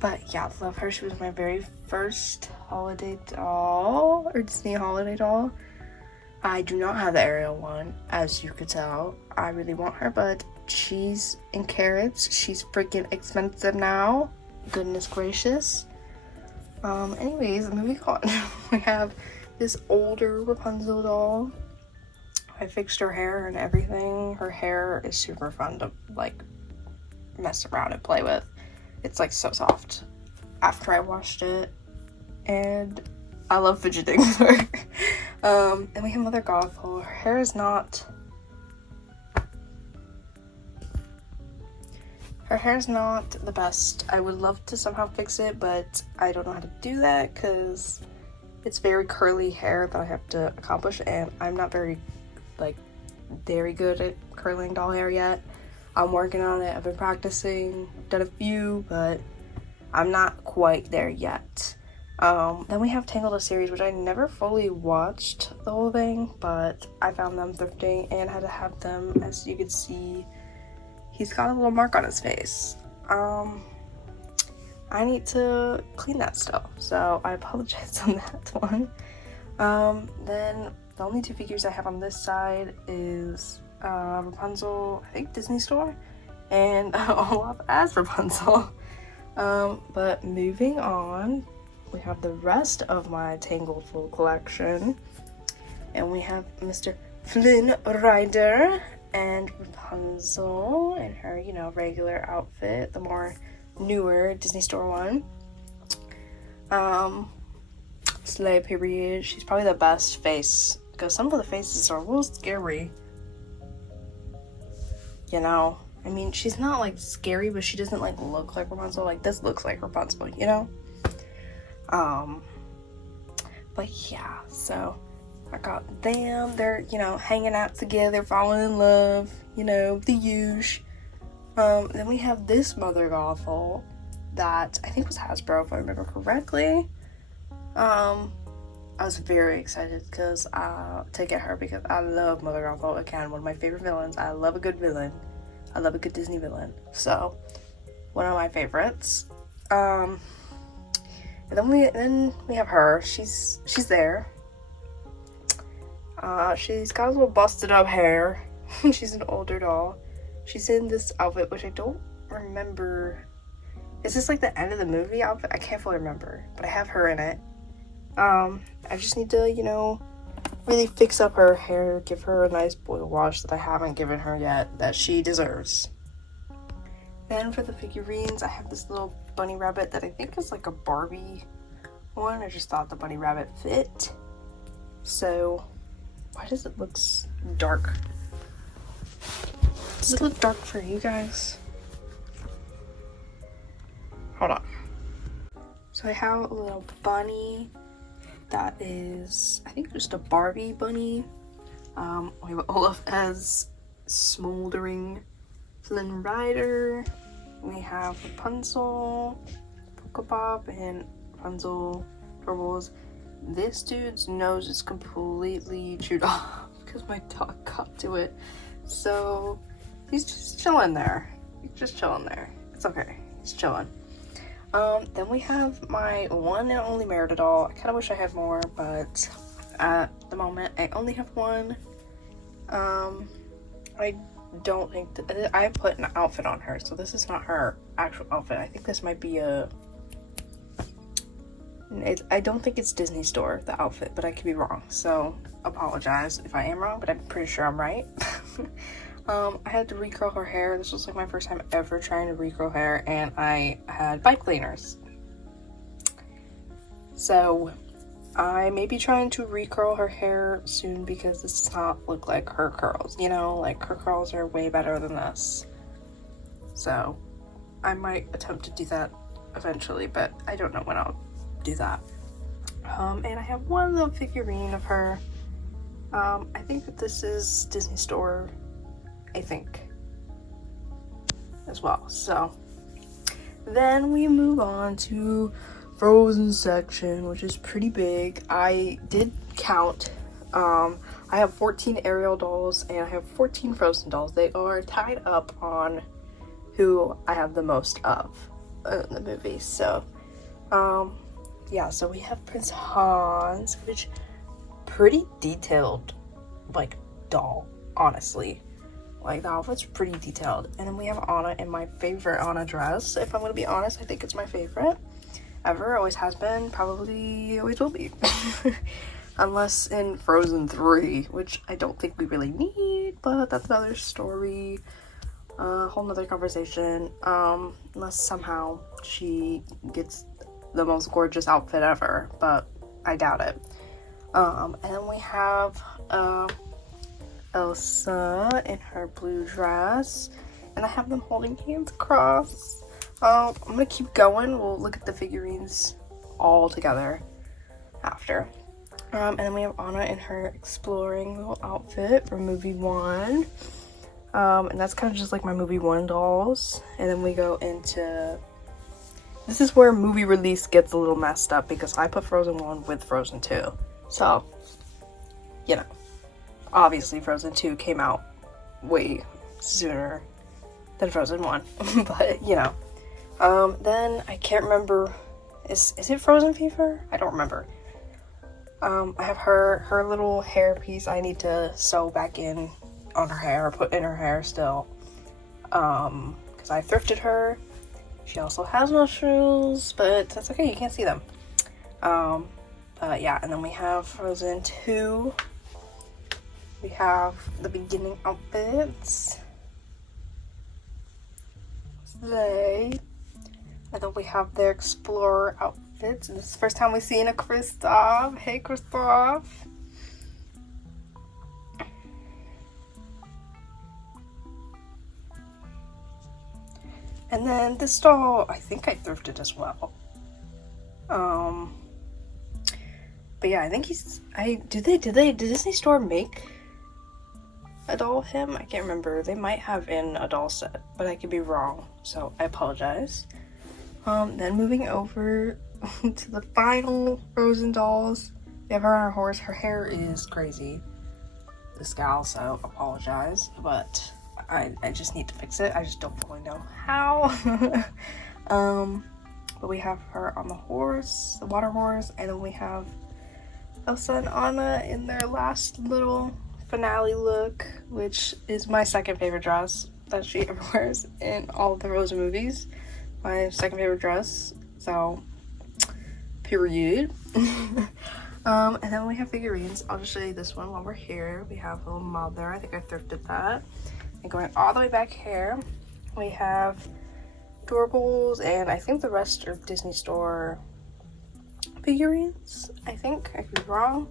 But yeah, love her. She was my very first holiday doll, or Disney holiday doll. I do not have the Ariel one, as you could tell. I really want her, but she's in carats. She's freaking expensive now. Goodness gracious. Anyways, moving on. We have this older Rapunzel doll. I fixed her hair and everything. Her hair is super fun to, like, mess around and play with. It's, like, so soft after I washed it, and I love fidgeting with her. And we have Mother Gothel. Her hair is not... Her hair's not the best. I would love to somehow fix it, but I don't know how to do that, because it's very curly hair that I have to accomplish, and I'm not very good at curling doll hair yet. I'm working on it. I've been practicing, done a few, but I'm not quite there yet. Then we have Tangled, a series, which I never fully watched the whole thing, but I found them thrifting and had to have them. As you can see, he's got a little mark on his face. I need to clean that still, so I apologize on that one. Then the only two figures I have on this side is Rapunzel, I think Disney Store, and Olaf as Rapunzel. But moving on, we have the rest of my Tangled full collection, and we have Mr. Flynn Rider and Rapunzel in her, you know, regular outfit, the more newer Disney Store one. Slay period. She's probably the best face, because some of the faces are a little scary. You know? I mean, she's not, like, scary, but she doesn't, like, look like Rapunzel. Like, this looks like Rapunzel, you know? But yeah, so I got them. They're, you know, hanging out together, falling in love, you know, the usual. Then we have this Mother Gothel that I think was Hasbro, if I remember correctly. I was very excited to get her because I love Mother Gothel. Again, one of my favorite villains. I love a good villain. I love a good Disney villain. So, one of my favorites. And then we have her. She's there. She's got a little busted up hair. She's an older doll. She's in this outfit, which I don't remember. Is this like the end of the movie outfit? I can't fully remember, but I have her in it. I just need to, you know, really fix up her hair, give her a nice boil wash that I haven't given her yet, that she deserves. Then for the figurines, I have this little bunny rabbit that I think is like a Barbie one. I just thought the bunny rabbit fit. So, why does it look dark? Does it look dark for you guys? Hold on. So I have a little bunny that is, I think, just a Barbie bunny. We have Olaf as Smoldering Flynn Rider. We have Rapunzel, Pokebop, and Rapunzel Troubles. This dude's nose is completely chewed off because my dog got to it. So he's just chilling there. He's just chilling there. It's okay. He's chilling. Then we have my one and only Merida doll. I kind of wish I had more, but at the moment I only have one. I don't think that I put an outfit on her, so this is not her actual outfit. I think this might be I don't think it's Disney Store, the outfit, but I could be wrong, so apologize if I am wrong, but I'm pretty sure I'm right. I had to recurl her hair. This was like my first time ever trying to recurl hair, and I had bike cleaners. So I may be trying to recurl her hair soon because this does not look like her curls, you know, like her curls are way better than this. So I might attempt to do that eventually, but I don't know when I'll do that. And I have one little figurine of her. I think that this is Disney Store, I think, as well. So then we move on to Frozen section, which is pretty big. I did count. I have 14 Ariel dolls and I have 14 Frozen dolls. They are tied up on who I have the most of in the movie. So yeah, so we have Prince Hans, which pretty detailed, like, doll, honestly. Like, the outfit's pretty detailed. And then we have Anna in my favorite Anna dress. If I'm gonna be honest, I think it's my favorite ever. Always has been, probably always will be. Unless in Frozen 3, which I don't think we really need, but that's another story. Whole nother conversation. Unless somehow she gets the most gorgeous outfit ever, but I doubt it. And then we have Elsa in her blue dress, and I have them holding hands across. I'm gonna keep going. We'll look at the figurines all together after. And then we have Anna in her exploring little outfit from movie 1. And that's kind of just like my movie 1 dolls. And then we go into, this is where movie release gets a little messed up because I put Frozen 1 with Frozen 2. So, you know, obviously Frozen 2 came out way sooner than Frozen 1. But, you know. Then I can't remember, is it Frozen Fever? I don't remember. I have her little hair piece I need to sew back in on her hair, put in her hair still. Because I thrifted her. She also has no shoes, but that's okay, you can't see them. But yeah, and then we have Frozen 2. We have the beginning outfits. Slay. And then we have their Explorer outfit. outfits. This is the first time we've seen a Kristoff. Hey, Kristoff. And then this doll, I think I thrifted as well. But yeah, I think did Disney Store make a doll of him? I can't remember. They might have in a doll set, but I could be wrong, so I apologize. Then moving over to the final Frozen dolls. We have her on her horse. Her hair is crazy. The scowl, so apologize, but I just need to fix it. I just don't fully know how. But we have her on the horse, the water horse, and then we have Elsa and Anna in their last little finale look, which is my second favorite dress that she ever wears in all of the Frozen movies. My second favorite dress, so period. And then we have figurines. I'll just show you this one while we're here. We have Little Mother. I think I thrifted that. And going all the way back here, we have Doorables, and I think the rest are Disney Store figurines. I think. I could be wrong.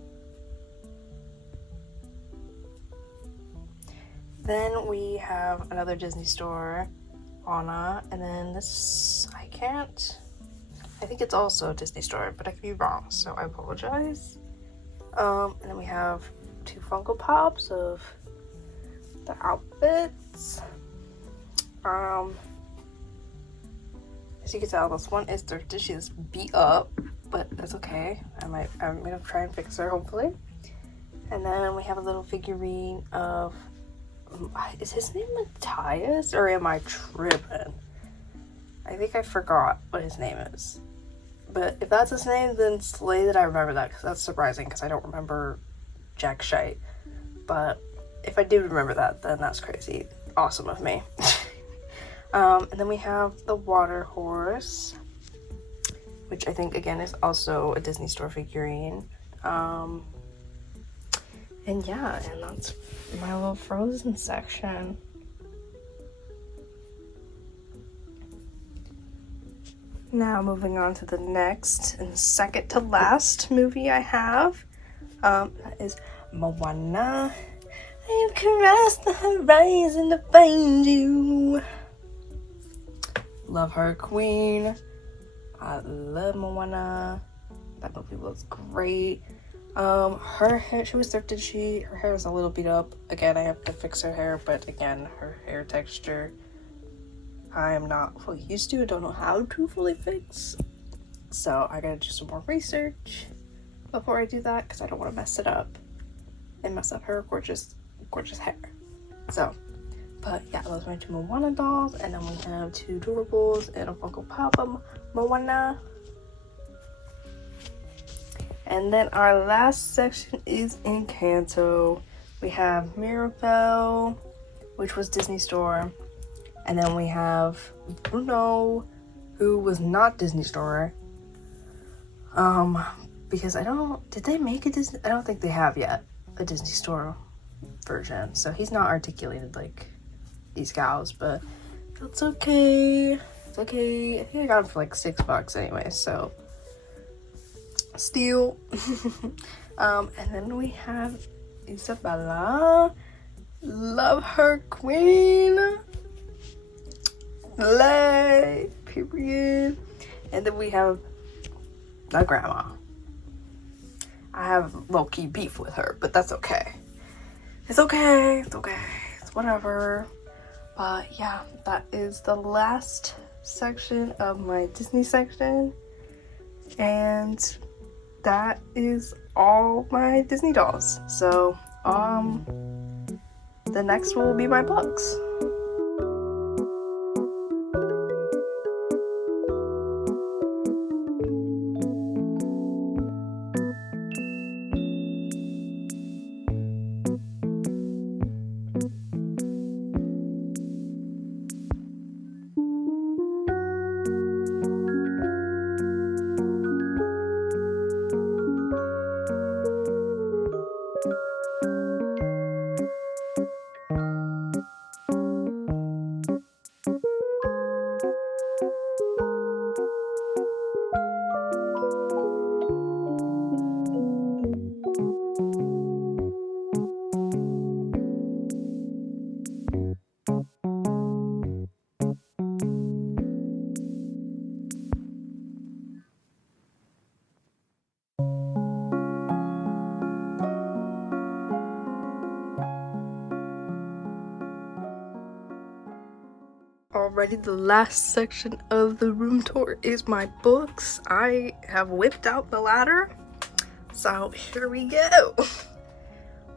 Then we have another Disney Store, Anna, and then this, I think it's also a Disney Store, but I could be wrong, so I apologize. And then we have 2 Funko Pops of the outfits. As you can tell, this one is thrifted. She's beat up, but that's okay. I'm gonna try and fix her, hopefully. And then we have a little figurine of, is his name Matthias, or am I tripping? I think I forgot what his name is. But if that's his name, then slay that I remember that, because that's surprising, because I don't remember jack shite. But if I do remember that, then that's crazy. Awesome of me. And then we have the water horse, which I think, again, is also a Disney Store figurine. And yeah, and that's my little Frozen section. Now moving on to the next and second to last movie I have, that is Moana. I have crossed the horizon to find you. Love her, queen. I love Moana. That movie was great. Her hair, she was thrifted. Her hair is a little beat up. Again, I have to fix her hair, but again, her hair texture, I am not fully used to. I don't know how to fully fix. So I gotta do some more research before I do that, because I don't want to mess it up and mess up her gorgeous, gorgeous hair. So, but yeah, those are my 2 Moana dolls, and then we have 2 Doorables and a Funko Pop of Moana. And then our last section is Encanto. We have Mirabelle, which was Disney Store. And then we have Bruno, who was not Disney Store. Because did they make a Disney? I don't think they have yet a Disney Store version. So he's not articulated like these gals, but that's okay. It's okay. I think I got him for like $6 anyway, so steal. And then we have Isabella. Love her, queen. Slay, period. And then we have the grandma. I have low-key beef with her, but that's okay. It's okay. It's okay. It's whatever. But yeah, that is the last section of my Disney section. And that is all my Disney dolls. So, the next will be my books. already. The last section of the room tour is my books. I have whipped out the ladder, so here we go.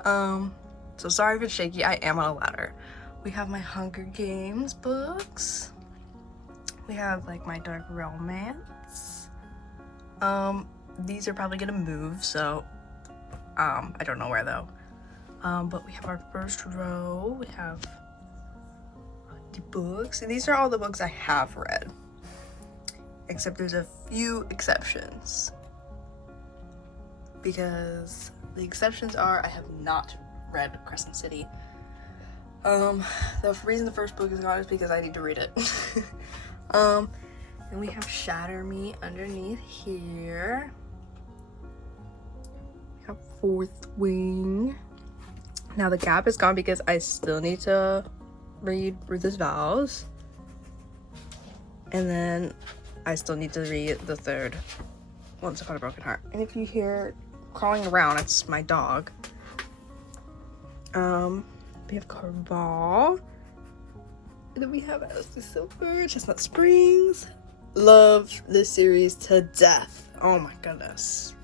So sorry if it's shaky, I am on a ladder. We have my Hunger Games books. We have like my dark romance. These are probably gonna move, so I don't know where though. But we have our first row. We have the books. And these are all the books I have read, except there's a few exceptions, because the exceptions are I have not read Crescent City. The reason the first book is gone is because I need to read it. And we have Shatter Me underneath here. We have Fourth Wing. Now the gap is gone because I still need to read Ruth's Vows. And then I still need to read the third Once Upon a Broken Heart. And if you hear crawling around, it's my dog. We have Carval. And then we have Alice the Silver, Chestnut Springs. Love this series to death. Oh my goodness.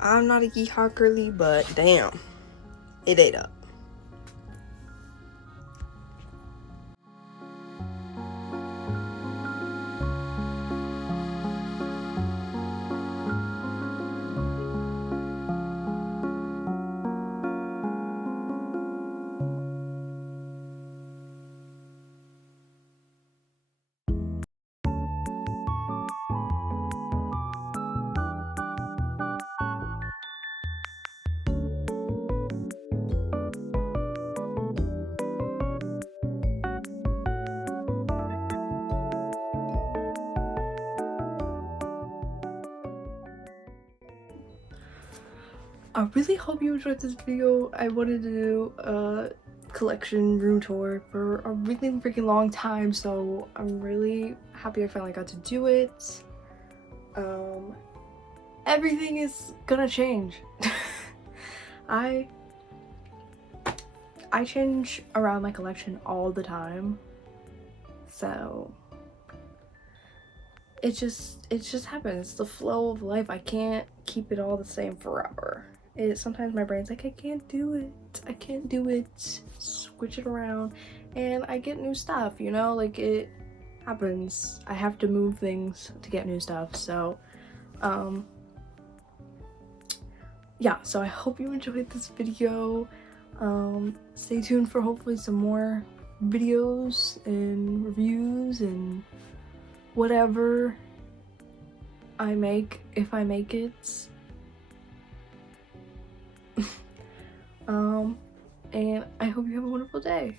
I'm not a yeehaw girly, but damn, it ate up. I really hope you enjoyed this video. I wanted to do a collection room tour for a really freaking long time, so I'm really happy I finally got to do it. Everything is gonna change. I change around my collection all the time, so it just happens. It's the flow of life. I can't keep it all the same forever. Sometimes my brain's like, I can't do it, switch it around, and I get new stuff, you know, like it happens. I have to move things to get new stuff. So yeah, so I hope you enjoyed this video. Stay tuned for hopefully some more videos and reviews and whatever I make, if I make it. And I hope you have a wonderful day.